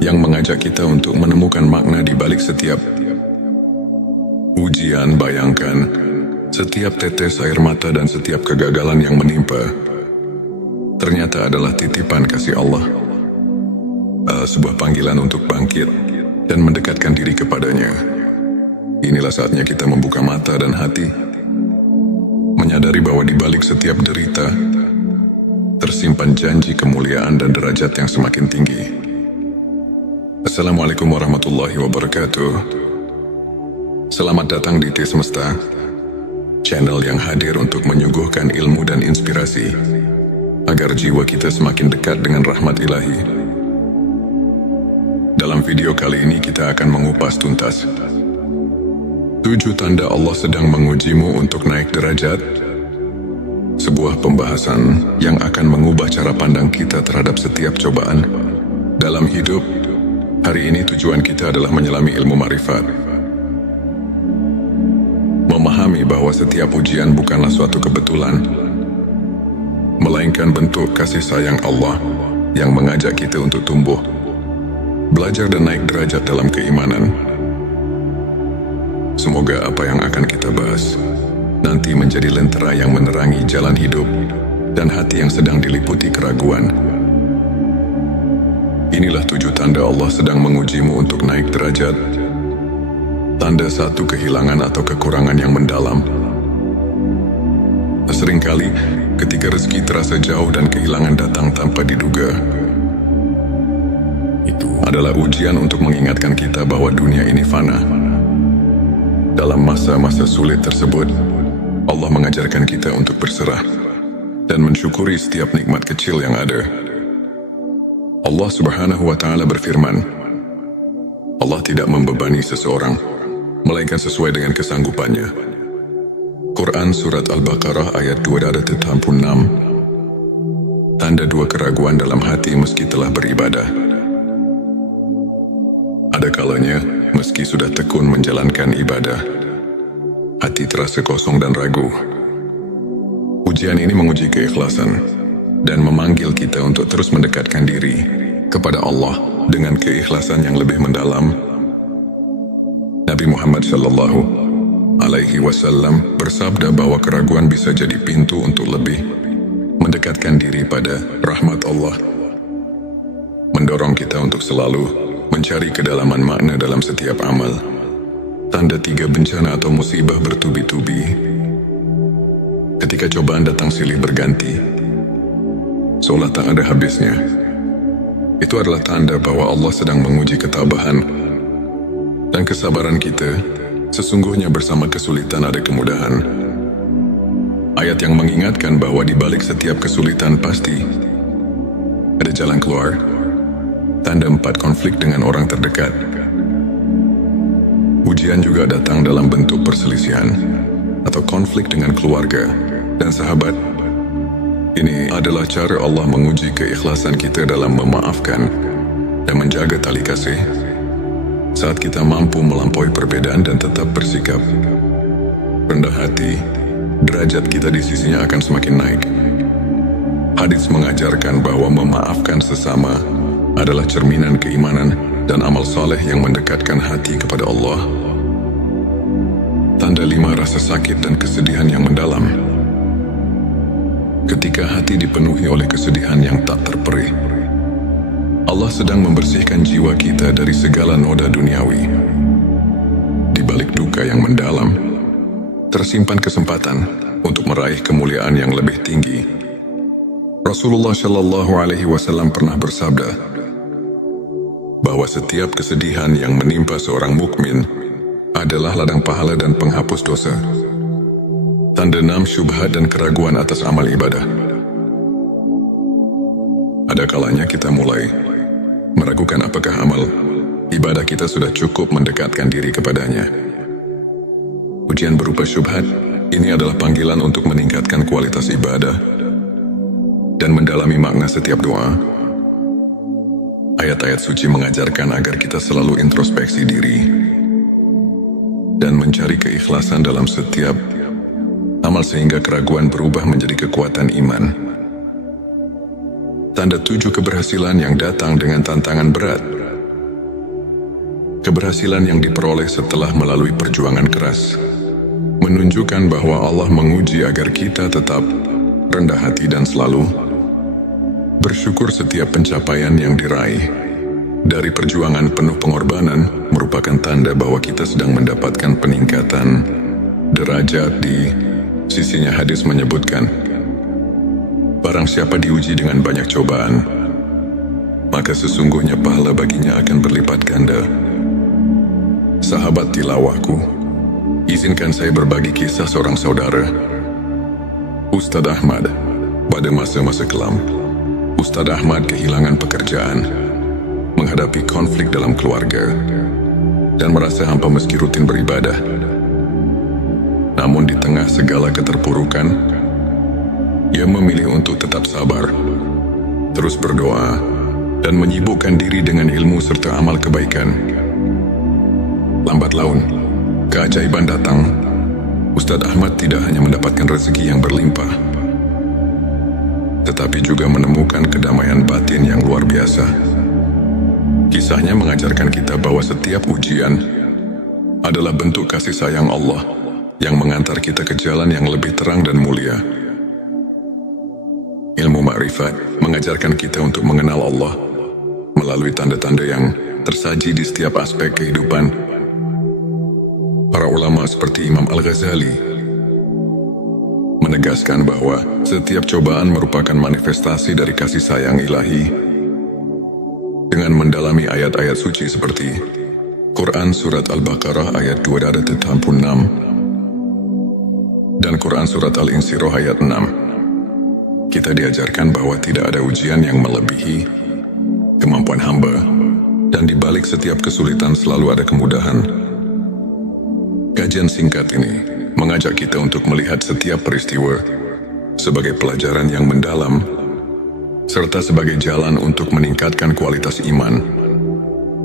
yang mengajak kita untuk menemukan makna di balik setiap ujian. Bayangkan, setiap tetes air mata dan setiap kegagalan yang menimpa ternyata adalah titipan kasih Allah, sebuah panggilan untuk bangkit dan mendekatkan diri kepadanya. Inilah saatnya kita membuka mata dan hati, menyadari bahwa di balik setiap derita tersimpan janji kemuliaan dan derajat yang semakin tinggi. Assalamualaikum warahmatullahi wabarakatuh. Selamat datang di T Semesta, channel yang hadir untuk menyuguhkan ilmu dan inspirasi agar jiwa kita semakin dekat dengan rahmat ilahi. Dalam video kali ini kita akan mengupas tuntas 7 tanda Allah sedang mengujimu untuk naik derajat. sebuah pembahasan yang akan mengubah cara pandang kita terhadap setiap cobaan dalam hidup. Hari ini tujuan kita adalah menyelami ilmu ma'rifat, memahami bahwa setiap ujian bukanlah suatu kebetulan, melainkan bentuk kasih sayang Allah yang mengajak kita untuk tumbuh, belajar dan naik derajat dalam keimanan. Semoga apa yang akan kita bahas nanti menjadi lentera yang menerangi jalan hidup dan hati yang sedang diliputi keraguan. Inilah 7 tanda Allah sedang mengujimu untuk naik derajat. Tanda 1, kehilangan atau kekurangan yang mendalam. Seringkali ketika rezeki terasa jauh dan kehilangan datang tanpa diduga, itu adalah ujian untuk mengingatkan kita bahwa dunia ini fana. Dalam masa-masa sulit tersebut, Allah mengajarkan kita untuk berserah dan mensyukuri setiap nikmat kecil yang ada. Allah Subhanahu wa Ta'ala berfirman, Allah tidak membebani seseorang melainkan sesuai dengan kesanggupannya. Quran Surat Al-Baqarah ayat 286. Tanda 2, keraguan dalam hati meski telah beribadah. Ada kalanya, meski sudah tekun menjalankan ibadah, hati terasa kosong dan ragu. Ujian ini menguji keikhlasan dan memanggil kita untuk terus mendekatkan diri kepada Allah dengan keikhlasan yang lebih mendalam. Nabi Muhammad Shallallahu Alaihi Wasallam bersabda bahwa keraguan bisa jadi pintu untuk lebih mendekatkan diri pada rahmat Allah, mendorong kita untuk selalu mencari kedalaman makna dalam setiap amal. Tanda 3, bencana atau musibah bertubi-tubi. Ketika cobaan datang silih berganti, seolah tak ada habisnya, itu adalah tanda bahwa Allah sedang menguji ketabahan dan kesabaran kita. Sesungguhnya bersama kesulitan ada kemudahan. Ayat yang mengingatkan bahwa di balik setiap kesulitan pasti ada jalan keluar. Tanda 4, konflik dengan orang terdekat. Ujian juga datang dalam bentuk perselisihan atau konflik dengan keluarga dan sahabat. Ini adalah cara Allah menguji keikhlasan kita dalam memaafkan dan menjaga tali kasih. Saat kita mampu melampaui perbedaan dan tetap bersikap rendah hati, derajat kita di sisinya akan semakin naik. Hadits mengajarkan bahwa memaafkan sesama adalah cerminan keimanan dan amal saleh yang mendekatkan hati kepada Allah. Tanda 5, rasa sakit dan kesedihan yang mendalam. Ketika hati dipenuhi oleh kesedihan yang tak terperih, Allah sedang membersihkan jiwa kita dari segala noda duniawi. Di balik duka yang mendalam, tersimpan kesempatan untuk meraih kemuliaan yang lebih tinggi. Rasulullah Shallallahu Alaihi Wasallam pernah bersabda bahwa setiap kesedihan yang menimpa seorang mukmin adalah ladang pahala dan penghapus dosa. Tanda 6, syubhat dan keraguan atas amal ibadah. Ada kalanya kita mulai meragukan apakah amal ibadah kita sudah cukup mendekatkan diri kepadanya. Ujian berupa syubhat ini adalah panggilan untuk meningkatkan kualitas ibadah dan mendalami makna setiap doa. Ayat-ayat suci mengajarkan agar kita selalu introspeksi diri dan mencari keikhlasan dalam setiap amal sehingga keraguan berubah menjadi kekuatan iman. Tanda 7, keberhasilan yang datang dengan tantangan berat. Keberhasilan yang diperoleh setelah melalui perjuangan keras menunjukkan bahwa Allah menguji agar kita tetap rendah hati dan selalu bersyukur. Setiap pencapaian yang diraih dari perjuangan penuh pengorbanan merupakan tanda bahwa kita sedang mendapatkan peningkatan derajat di sisinya. Hadis menyebutkan, barang siapa diuji dengan banyak cobaan, maka sesungguhnya pahala baginya akan berlipat ganda. Sahabat tilawahku, izinkan saya berbagi kisah seorang saudara, Ustadz Ahmad. Pada masa-masa kelam, Ustadz Ahmad kehilangan pekerjaan, menghadapi konflik dalam keluarga, dan merasa hampa meski rutin beribadah. Namun di tengah segala keterpurukan, ia memilih untuk tetap sabar, terus berdoa, dan menyibukkan diri dengan ilmu serta amal kebaikan. Lambat laun, keajaiban datang. Ustadz Ahmad tidak hanya mendapatkan rezeki yang berlimpah, tetapi juga menemukan kedamaian batin yang luar biasa. Kisahnya mengajarkan kita bahwa setiap ujian adalah bentuk kasih sayang Allah yang mengantar kita ke jalan yang lebih terang dan mulia. Ilmu ma'rifat mengajarkan kita untuk mengenal Allah melalui tanda-tanda yang tersaji di setiap aspek kehidupan. Para ulama seperti Imam Al-Ghazali menegaskan bahwa setiap cobaan merupakan manifestasi dari kasih sayang ilahi. Dengan mendalami ayat-ayat suci seperti Quran Surat Al-Baqarah ayat 286 dan Quran Surat Al-Insyirah ayat 6, kita diajarkan bahwa tidak ada ujian yang melebihi kemampuan hamba, dan di balik setiap kesulitan selalu ada kemudahan. Kajian singkat ini mengajak kita untuk melihat setiap peristiwa sebagai pelajaran yang mendalam, serta sebagai jalan untuk meningkatkan kualitas iman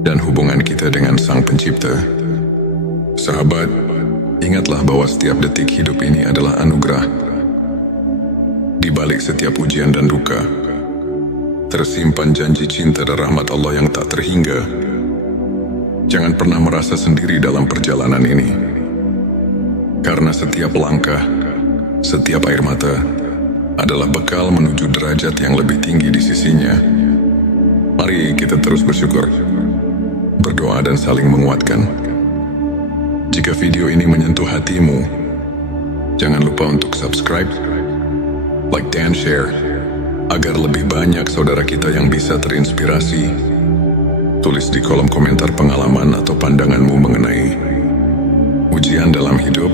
dan hubungan kita dengan Sang Pencipta. Sahabat, ingatlah bahwa setiap detik hidup ini adalah anugerah. Di balik setiap ujian dan duka, tersimpan janji cinta dan rahmat Allah yang tak terhingga. Jangan pernah merasa sendiri dalam perjalanan ini, karena setiap langkah, setiap air mata adalah bekal menuju derajat yang lebih tinggi di sisinya. Mari kita terus bersyukur, berdoa dan saling menguatkan. Jika video ini menyentuh hatimu, jangan lupa untuk subscribe, like dan share, agar lebih banyak saudara kita yang bisa terinspirasi. Tulis di kolom komentar pengalaman atau pandanganmu mengenai ujian dalam hidup,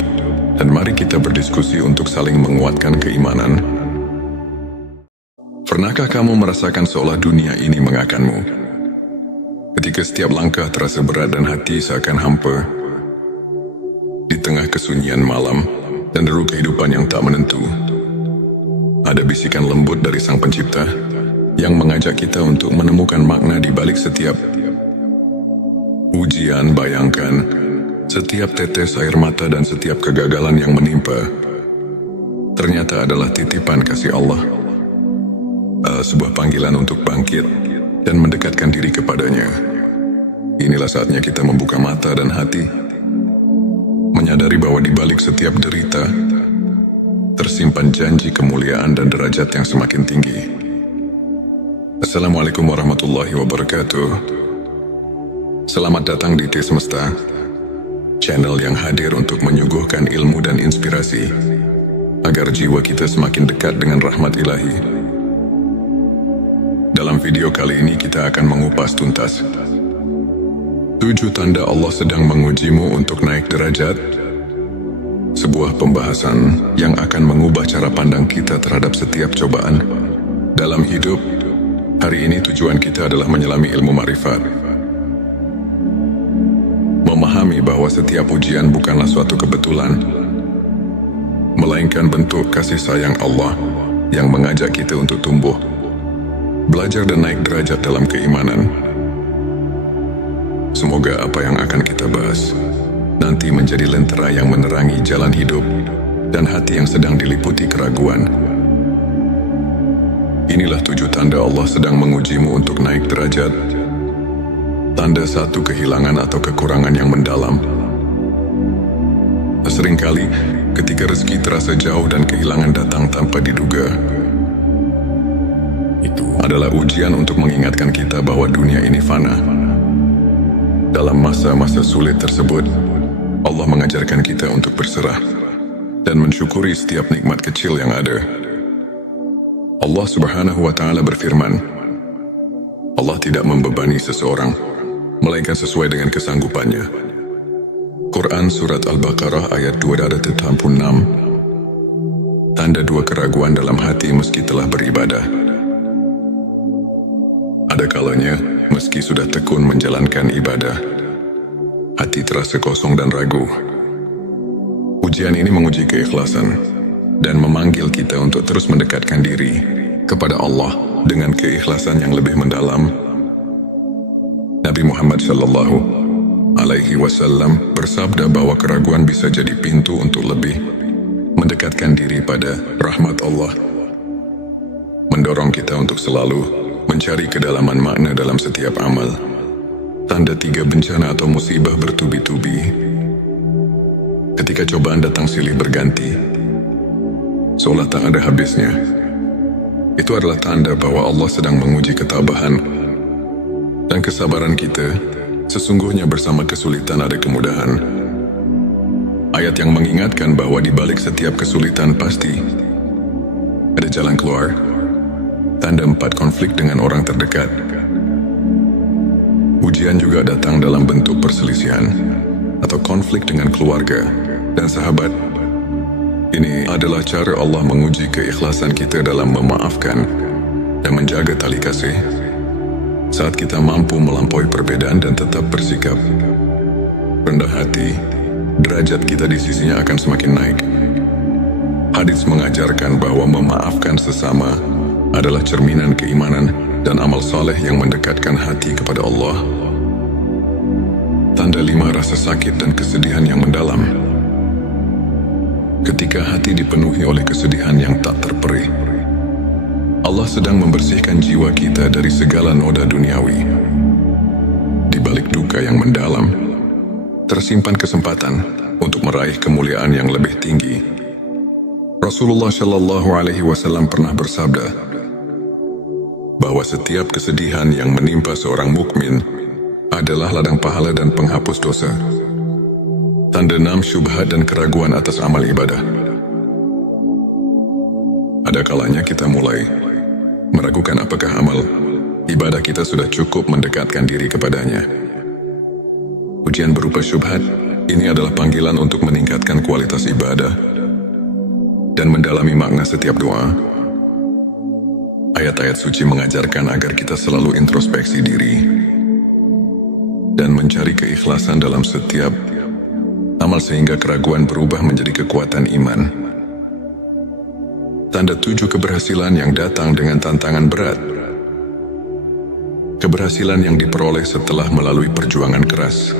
dan mari kita berdiskusi untuk saling menguatkan keimanan. Pernahkah kamu merasakan seolah dunia ini mengakanmu? Ketika setiap langkah terasa berat dan hati seakan hampa, di tengah kesunyian malam dan deru kehidupan yang tak menentu, ada bisikan lembut dari Sang Pencipta yang mengajak kita untuk menemukan makna di balik setiap ujian. Bayangkan, setiap tetes air mata dan setiap kegagalan yang menimpa ternyata adalah titipan kasih Allah, sebuah panggilan untuk bangkit dan mendekatkan diri kepadanya. Inilah saatnya kita membuka mata dan hati, menyadari bahwa di balik setiap derita tersimpan janji kemuliaan dan derajat yang semakin tinggi. Assalamualaikum warahmatullahi wabarakatuh. Selamat datang di T Semesta, channel yang hadir untuk menyuguhkan ilmu dan inspirasi agar jiwa kita semakin dekat dengan rahmat ilahi. Dalam video kali ini kita akan mengupas tuntas 7 tanda Allah sedang mengujimu untuk naik derajat, sebuah pembahasan yang akan mengubah cara pandang kita terhadap setiap cobaan dalam hidup. Hari ini tujuan kita adalah menyelami ilmu ma'rifat, memahami bahwa setiap ujian bukanlah suatu kebetulan, melainkan bentuk kasih sayang Allah yang mengajak kita untuk tumbuh, belajar dan naik derajat dalam keimanan. Semoga apa yang akan kita bahas nanti menjadi lentera yang menerangi jalan hidup dan hati yang sedang diliputi keraguan. Inilah 7 tanda Allah sedang mengujimu untuk naik derajat. Tanda 1, kehilangan atau kekurangan yang mendalam. Seringkali ketika rezeki terasa jauh dan kehilangan datang tanpa diduga, itu adalah ujian untuk mengingatkan kita bahwa dunia ini fana. Dalam masa-masa sulit tersebut, Allah mengajarkan kita untuk berserah dan mensyukuri setiap nikmat kecil yang ada. Allah Subhanahu wa Ta'ala berfirman, Allah tidak membebani seseorang melainkan sesuai dengan kesanggupannya. Quran Surat Al-Baqarah ayat 286. Tanda 2, keraguan dalam hati meski telah beribadah. Ada kalanya, meski sudah tekun menjalankan ibadah, hati terasa kosong dan ragu. Ujian ini menguji keikhlasan dan memanggil kita untuk terus mendekatkan diri kepada Allah dengan keikhlasan yang lebih mendalam. Nabi Muhammad Shallallahu Alaihi Wasallam bersabda bahwa keraguan bisa jadi pintu untuk lebih mendekatkan diri pada rahmat Allah, mendorong kita untuk selalu mencari kedalaman makna dalam setiap amal. Tanda 3 bencana atau musibah bertubi-tubi. Ketika cobaan datang silih berganti, seolah tak ada habisnya, itu adalah tanda bahwa Allah sedang menguji ketabahan dan kesabaran kita. Sesungguhnya bersama kesulitan ada kemudahan. Ayat yang mengingatkan bahwa di balik setiap kesulitan pasti ada jalan keluar. Tanda 4 konflik dengan orang terdekat. Ujian juga datang dalam bentuk perselisihan atau konflik dengan keluarga dan sahabat. Ini adalah cara Allah menguji keikhlasan kita dalam memaafkan dan menjaga tali kasih. Saat kita mampu melampaui perbedaan dan tetap bersikap rendah hati, derajat kita di sisinya akan semakin naik. Hadis mengajarkan bahwa memaafkan sesama adalah cerminan keimanan dan amal saleh yang mendekatkan hati kepada Allah. Tanda 5 rasa sakit dan kesedihan yang mendalam. Ketika hati dipenuhi oleh kesedihan yang tak terperih, Allah sedang membersihkan jiwa kita dari segala noda duniawi. Di balik duka yang mendalam, tersimpan kesempatan untuk meraih kemuliaan yang lebih tinggi. Rasulullah Shallallahu Alaihi Wasallam pernah bersabda bahwa setiap kesedihan yang menimpa seorang mukmin adalah ladang pahala dan penghapus dosa. Tanda 6 syubhat dan keraguan atas amal ibadah. Ada kalanya kita mulai meragukan apakah amal ibadah kita sudah cukup mendekatkan diri kepadanya. Ujian berupa syubhat ini adalah panggilan untuk meningkatkan kualitas ibadah dan mendalami makna setiap doa. Ayat-ayat suci mengajarkan agar kita selalu introspeksi diri dan mencari keikhlasan dalam setiap amal sehingga keraguan berubah menjadi kekuatan iman. Tanda 7 keberhasilan yang datang dengan tantangan berat. Keberhasilan yang diperoleh setelah melalui perjuangan keras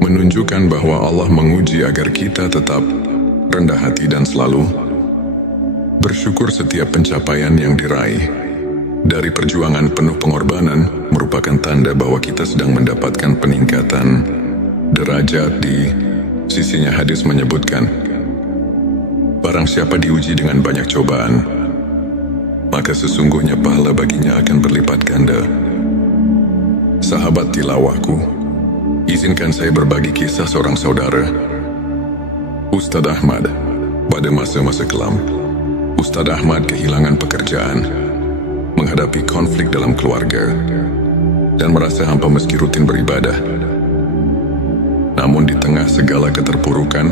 menunjukkan bahwa Allah menguji agar kita tetap rendah hati dan selalu bersyukur. Setiap pencapaian yang diraih dari perjuangan penuh pengorbanan merupakan tanda bahwa kita sedang mendapatkan peningkatan derajat di sisinya. Hadis menyebutkan, barang siapa diuji dengan banyak cobaan, maka sesungguhnya pahala baginya akan berlipat ganda. Sahabat tilawahku, izinkan saya berbagi kisah seorang saudara, Ustadz Ahmad. Pada masa-masa kelam, Ustadz Ahmad kehilangan pekerjaan, menghadapi konflik dalam keluarga, dan merasa hampa meski rutin beribadah. Namun di tengah segala keterpurukan,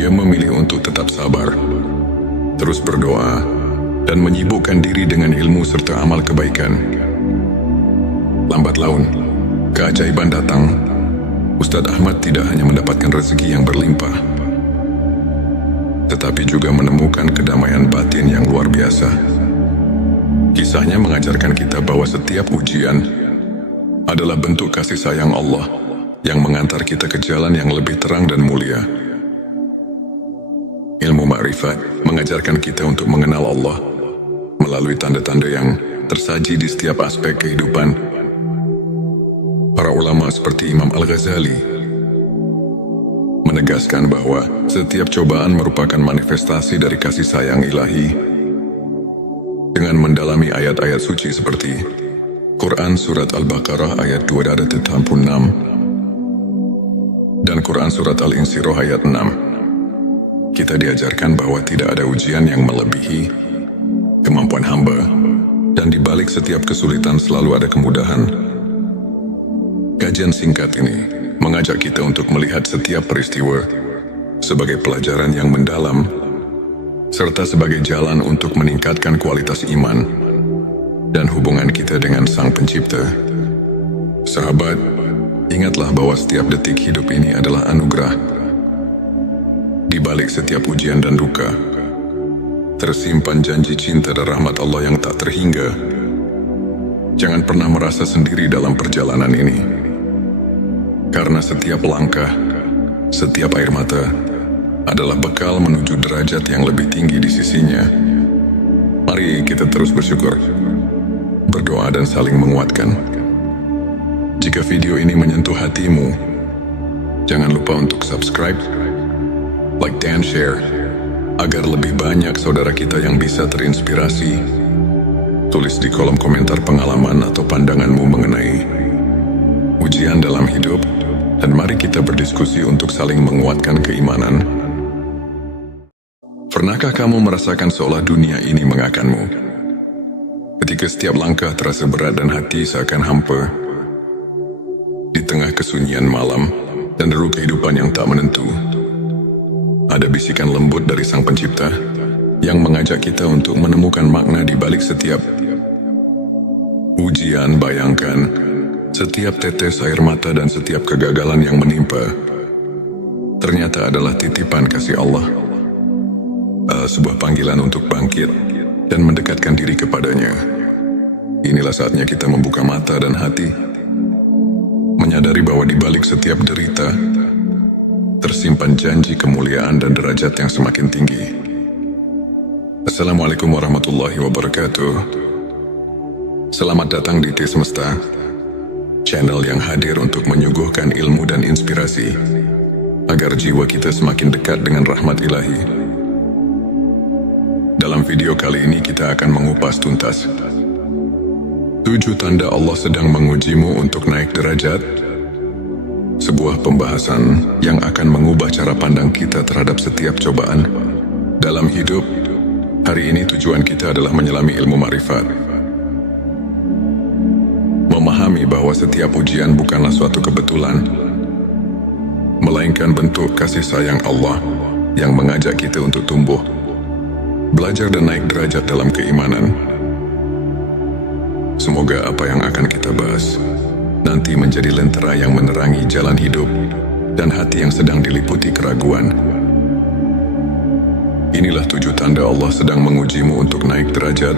ia memilih untuk tetap sabar, terus berdoa, dan menyibukkan diri dengan ilmu serta amal kebaikan. Lambat laun, keajaiban datang. Ustadz Ahmad tidak hanya mendapatkan rezeki yang berlimpah, tetapi juga menemukan kedamaian batin yang luar biasa. Kisahnya mengajarkan kita bahwa setiap ujian adalah bentuk kasih sayang Allah yang mengantar kita ke jalan yang lebih terang dan mulia. Ilmu ma'rifat mengajarkan kita untuk mengenal Allah melalui tanda-tanda yang tersaji di setiap aspek kehidupan. Para ulama seperti Imam Al-Ghazali menegaskan bahwa setiap cobaan merupakan manifestasi dari kasih sayang ilahi. Dengan mendalami ayat-ayat suci seperti Quran Surat Al-Baqarah ayat 286 dan Quran Surat Al-Insyirah ayat 6, kita diajarkan bahwa tidak ada ujian yang melebihi kemampuan hamba, dan di balik setiap kesulitan selalu ada kemudahan. Kajian singkat ini mengajak kita untuk melihat setiap peristiwa sebagai pelajaran yang mendalam, serta sebagai jalan untuk meningkatkan kualitas iman dan hubungan kita dengan Sang Pencipta. Sahabat, ingatlah bahwa setiap detik hidup ini adalah anugerah. Di balik setiap ujian dan duka, tersimpan janji cinta dan rahmat Allah yang tak terhingga. Jangan pernah merasa sendiri dalam perjalanan ini. Karena setiap langkah, setiap air mata adalah bekal menuju derajat yang lebih tinggi di sisinya. Mari kita terus bersyukur, berdoa dan saling menguatkan. Jika video ini menyentuh hatimu, jangan lupa untuk subscribe, like dan share, agar lebih banyak saudara kita yang bisa terinspirasi. Tulis di kolom komentar pengalaman atau pandanganmu mengenai ujian dalam hidup, dan mari kita berdiskusi untuk saling menguatkan keimanan. Pernahkah kamu merasakan seolah dunia ini mengakanmu? Ketika setiap langkah terasa berat dan hati seakan hampa, di tengah kesunyian malam dan deru kehidupan yang tak menentu, ada bisikan lembut dari Sang Pencipta yang mengajak kita untuk menemukan makna di balik setiap ujian. Bayangkan, setiap tetes air mata dan setiap kegagalan yang menimpa ternyata adalah titipan kasih Allah, sebuah panggilan untuk bangkit dan mendekatkan diri kepadanya. Inilah saatnya kita membuka mata dan hati, menyadari bahwa di balik setiap derita tersimpan janji kemuliaan dan derajat yang semakin tinggi. Assalamualaikum warahmatullahi wabarakatuh. Selamat datang di T Semesta, channel yang hadir untuk menyuguhkan ilmu dan inspirasi, agar jiwa kita semakin dekat dengan rahmat ilahi. Dalam video kali ini kita akan mengupas tuntas 7 tanda Allah sedang mengujimu untuk naik derajat. Sebuah pembahasan yang akan mengubah cara pandang kita terhadap setiap cobaan dalam hidup. Hari ini tujuan kita adalah menyelami ilmu ma'rifat, memahami bahwa setiap ujian bukanlah suatu kebetulan, melainkan bentuk kasih sayang Allah yang mengajak kita untuk tumbuh, belajar dan naik derajat dalam keimanan. Semoga apa yang akan kita bahas nanti menjadi lentera yang menerangi jalan hidup dan hati yang sedang diliputi keraguan. Inilah 7 tanda Allah sedang mengujimu untuk naik derajat.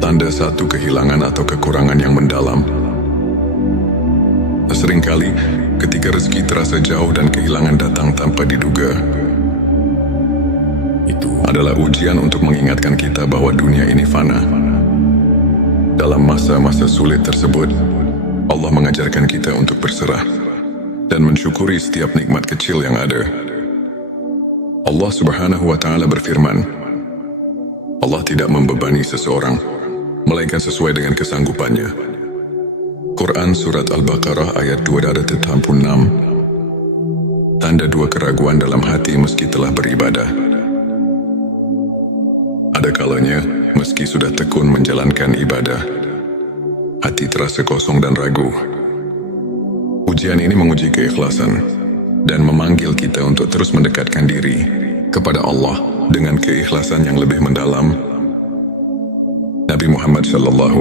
Tanda 1, kehilangan atau kekurangan yang mendalam. Seringkali ketika rezeki terasa jauh dan kehilangan datang tanpa diduga, itu adalah ujian untuk mengingatkan kita bahwa dunia ini fana. Dalam masa-masa sulit tersebut, Allah mengajarkan kita untuk berserah dan mensyukuri setiap nikmat kecil yang ada. Allah Subhanahu wa Ta'ala berfirman, Allah tidak membebani seseorang melainkan sesuai dengan kesanggupannya. Quran Surat Al-Baqarah ayat 286. Tanda 2, keraguan dalam hati meski telah beribadah. Ada kalanya, meski sudah tekun menjalankan ibadah, hati terasa kosong dan ragu. Ujian ini menguji keikhlasan dan memanggil kita untuk terus mendekatkan diri kepada Allah dengan keikhlasan yang lebih mendalam. Nabi Muhammad Shallallahu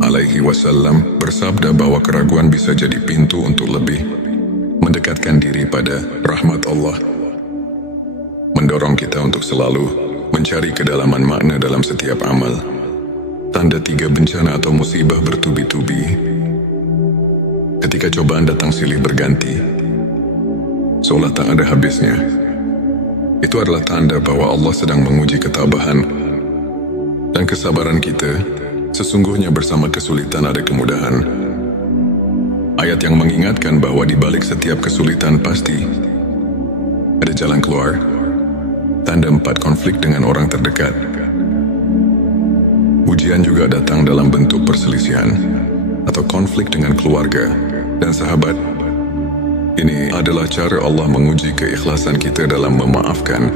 Alaihi Wasallam bersabda bahwa keraguan bisa jadi pintu untuk lebih mendekatkan diri pada rahmat Allah, mendorong kita untuk selalu mencari kedalaman makna dalam setiap amal. Tanda 3, bencana atau musibah bertubi-tubi. Ketika cobaan datang silih berganti, seolah tak ada habisnya, itu adalah tanda bahwa Allah sedang menguji ketabahan dan kesabaran kita. Sesungguhnya bersama kesulitan ada kemudahan. Ayat yang mengingatkan bahwa di balik setiap kesulitan pasti ada jalan keluar. Tanda 4, konflik dengan orang terdekat. Ujian juga datang dalam bentuk perselisihan atau konflik dengan keluarga dan sahabat. Ini adalah cara Allah menguji keikhlasan kita dalam memaafkan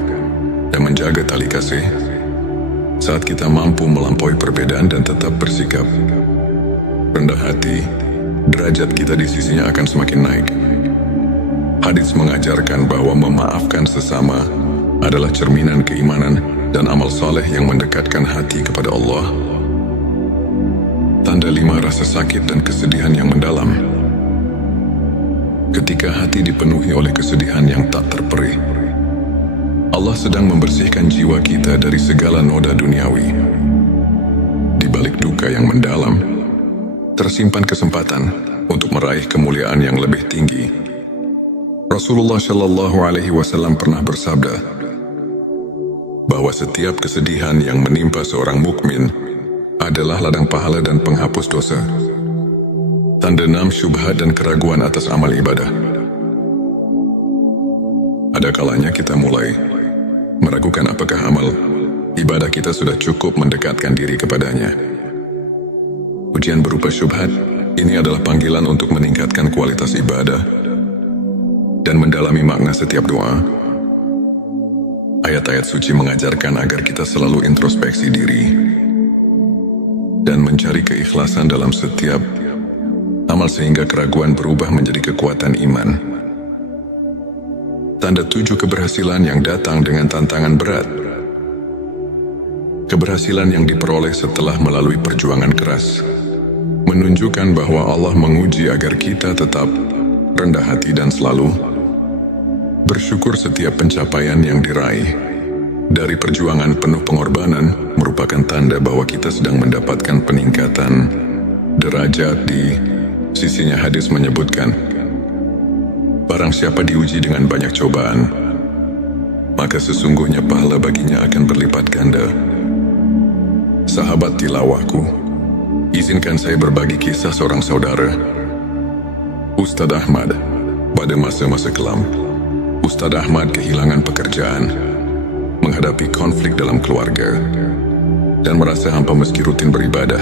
dan menjaga tali kasih. Saat kita mampu melampaui perbedaan dan tetap bersikap rendah hati, derajat kita di sisinya akan semakin naik. Hadits mengajarkan bahwa memaafkan sesama adalah cerminan keimanan dan amal saleh yang mendekatkan hati kepada Allah. Tanda 5, rasa sakit dan kesedihan yang mendalam. Ketika hati dipenuhi oleh kesedihan yang tak terperih, Allah sedang membersihkan jiwa kita dari segala noda duniawi. Di balik duka yang mendalam, tersimpan kesempatan untuk meraih kemuliaan yang lebih tinggi. Rasulullah Shallallahu Alaihi Wasallam pernah bersabda bahwa setiap kesedihan yang menimpa seorang mukmin adalah ladang pahala dan penghapus dosa. Tanda 6 syubhat dan keraguan atas amal ibadah. Ada kalanya kita mulai meragukan apakah amal ibadah kita sudah cukup mendekatkan diri kepadanya. Ujian berupa syubhat ini adalah panggilan untuk meningkatkan kualitas ibadah dan mendalami makna setiap doa. Ayat-ayat suci mengajarkan agar kita selalu introspeksi diri dan mencari keikhlasan dalam setiap amal sehingga keraguan berubah menjadi kekuatan iman. Tanda 7 keberhasilan yang datang dengan tantangan berat. Keberhasilan yang diperoleh setelah melalui perjuangan keras menunjukkan bahwa Allah menguji agar kita tetap rendah hati dan selalu bersyukur. Setiap pencapaian yang diraih dari perjuangan penuh pengorbanan merupakan tanda bahwa kita sedang mendapatkan peningkatan derajat di sisinya. Hadis menyebutkan, barang siapa diuji dengan banyak cobaan, maka sesungguhnya pahala baginya akan berlipat ganda. Sahabat tilawahku, izinkan saya berbagi kisah seorang saudara, Ustadz Ahmad. Pada masa-masa kelam, Ustadz Ahmad kehilangan pekerjaan, menghadapi konflik dalam keluarga, dan merasa hampa meski rutin beribadah.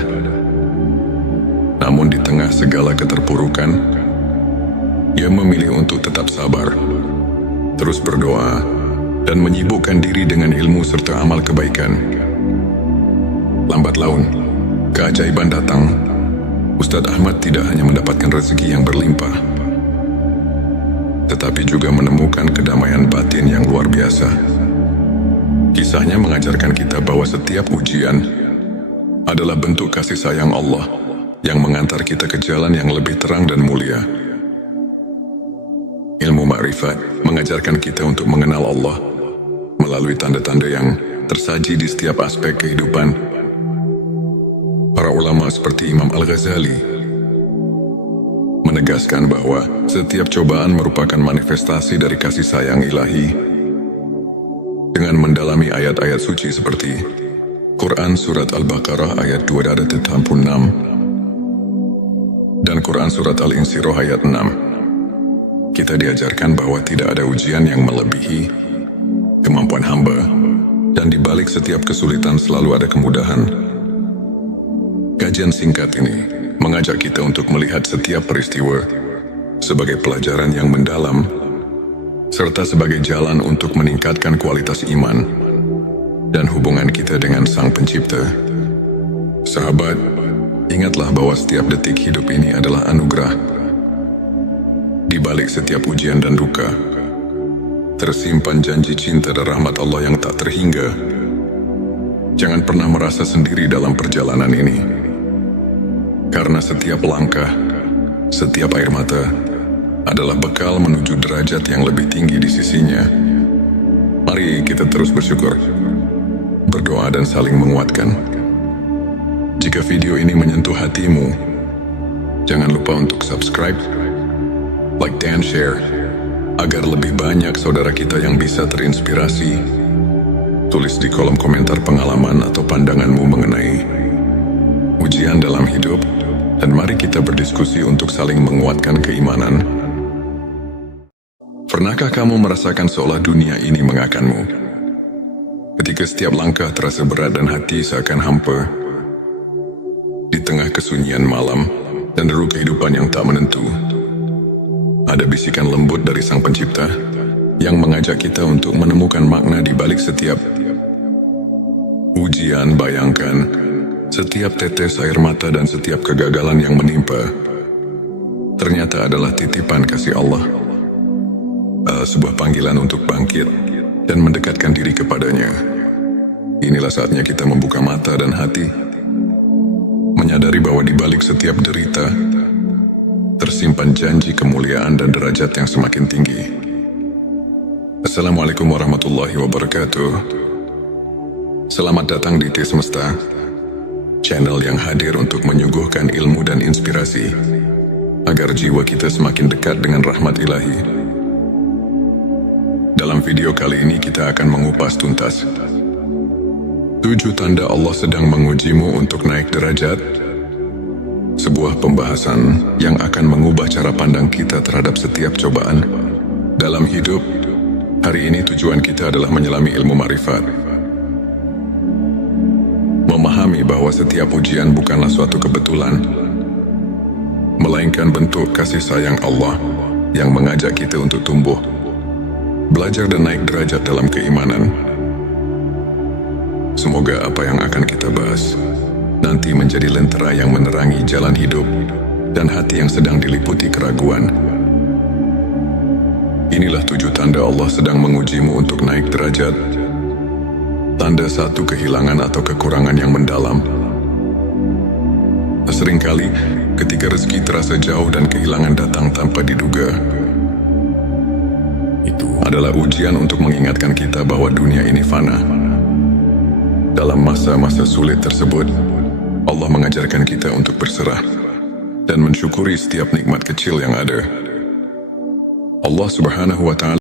Namun di tengah segala keterpurukan, ia memilih untuk tetap sabar, terus berdoa, dan menyibukkan diri dengan ilmu serta amal kebaikan. Lambat laun, keajaiban datang. Ustadz Ahmad tidak hanya mendapatkan rezeki yang berlimpah, tetapi juga menemukan kedamaian batin yang luar biasa. Kisahnya mengajarkan kita bahwa setiap ujian adalah bentuk kasih sayang Allah yang mengantar kita ke jalan yang lebih terang dan mulia. Ilmu ma'rifat mengajarkan kita untuk mengenal Allah melalui tanda-tanda yang tersaji di setiap aspek kehidupan. Para ulama seperti Imam Al-Ghazali menegaskan bahwa setiap cobaan merupakan manifestasi dari kasih sayang ilahi. Dengan mendalami ayat-ayat suci seperti Quran Surat Al-Baqarah ayat 286 dan Quran Surat Al-Insyirah ayat 6, kita diajarkan bahwa tidak ada ujian yang melebihi kemampuan hamba, dan di balik setiap kesulitan selalu ada kemudahan. Kajian singkat ini mengajak kita untuk melihat setiap peristiwa sebagai pelajaran yang mendalam, serta sebagai jalan untuk meningkatkan kualitas iman dan hubungan kita dengan Sang Pencipta. Sahabat, ingatlah bahwa setiap detik hidup ini adalah anugerah. Di balik setiap ujian dan duka, tersimpan janji cinta dan rahmat Allah yang tak terhingga. Jangan pernah merasa sendiri dalam perjalanan ini, karena setiap langkah, setiap air mata adalah bekal menuju derajat yang lebih tinggi di sisinya. Mari kita terus bersyukur, berdoa dan saling menguatkan. Jika video ini menyentuh hatimu, jangan lupa untuk subscribe, like dan share, agar lebih banyak saudara kita yang bisa terinspirasi. Tulis di kolom komentar pengalaman atau pandanganmu mengenai ujian dalam hidup, dan mari kita berdiskusi untuk saling menguatkan keimanan. Pernahkah kamu merasakan seolah dunia ini mengakanmu? Ketika setiap langkah terasa berat dan hati seakan hampa, di tengah kesunyian malam dan deru kehidupan yang tak menentu, ada bisikan lembut dari Sang Pencipta yang mengajak kita untuk menemukan makna di balik setiap ujian. Bayangkan, setiap tetes air mata dan setiap kegagalan yang menimpa ternyata adalah titipan kasih Allah, sebuah panggilan untuk bangkit dan mendekatkan diri kepadanya. Inilah saatnya kita membuka mata dan hati, menyadari bahwa di balik setiap derita tersimpan janji kemuliaan dan derajat yang semakin tinggi. Assalamualaikum warahmatullahi wabarakatuh. Selamat datang di T Semesta, channel yang hadir untuk menyuguhkan ilmu dan inspirasi, agar jiwa kita semakin dekat dengan rahmat ilahi. Dalam video kali ini kita akan mengupas tuntas 7 tanda Allah sedang mengujimu untuk naik derajat. Sebuah pembahasan yang akan mengubah cara pandang kita terhadap setiap cobaan dalam hidup. Hari ini tujuan kita adalah menyelami ilmu ma'rifat. Memahami bahwa setiap ujian bukanlah suatu kebetulan, melainkan bentuk kasih sayang Allah yang mengajak kita untuk tumbuh, belajar dan naik derajat dalam keimanan. Semoga apa yang akan kita bahas nanti menjadi lentera yang menerangi jalan hidup dan hati yang sedang diliputi keraguan. Inilah 7 tanda Allah sedang mengujimu untuk naik derajat. Tanda 1, kehilangan atau kekurangan yang mendalam. Seringkali, ketika rezeki terasa jauh dan kehilangan datang tanpa diduga, itu adalah ujian untuk mengingatkan kita bahwa dunia ini fana. Dalam masa-masa sulit tersebut, Allah mengajarkan kita untuk berserah dan mensyukuri setiap nikmat kecil yang ada. Allah Subhanahu wa Ta'ala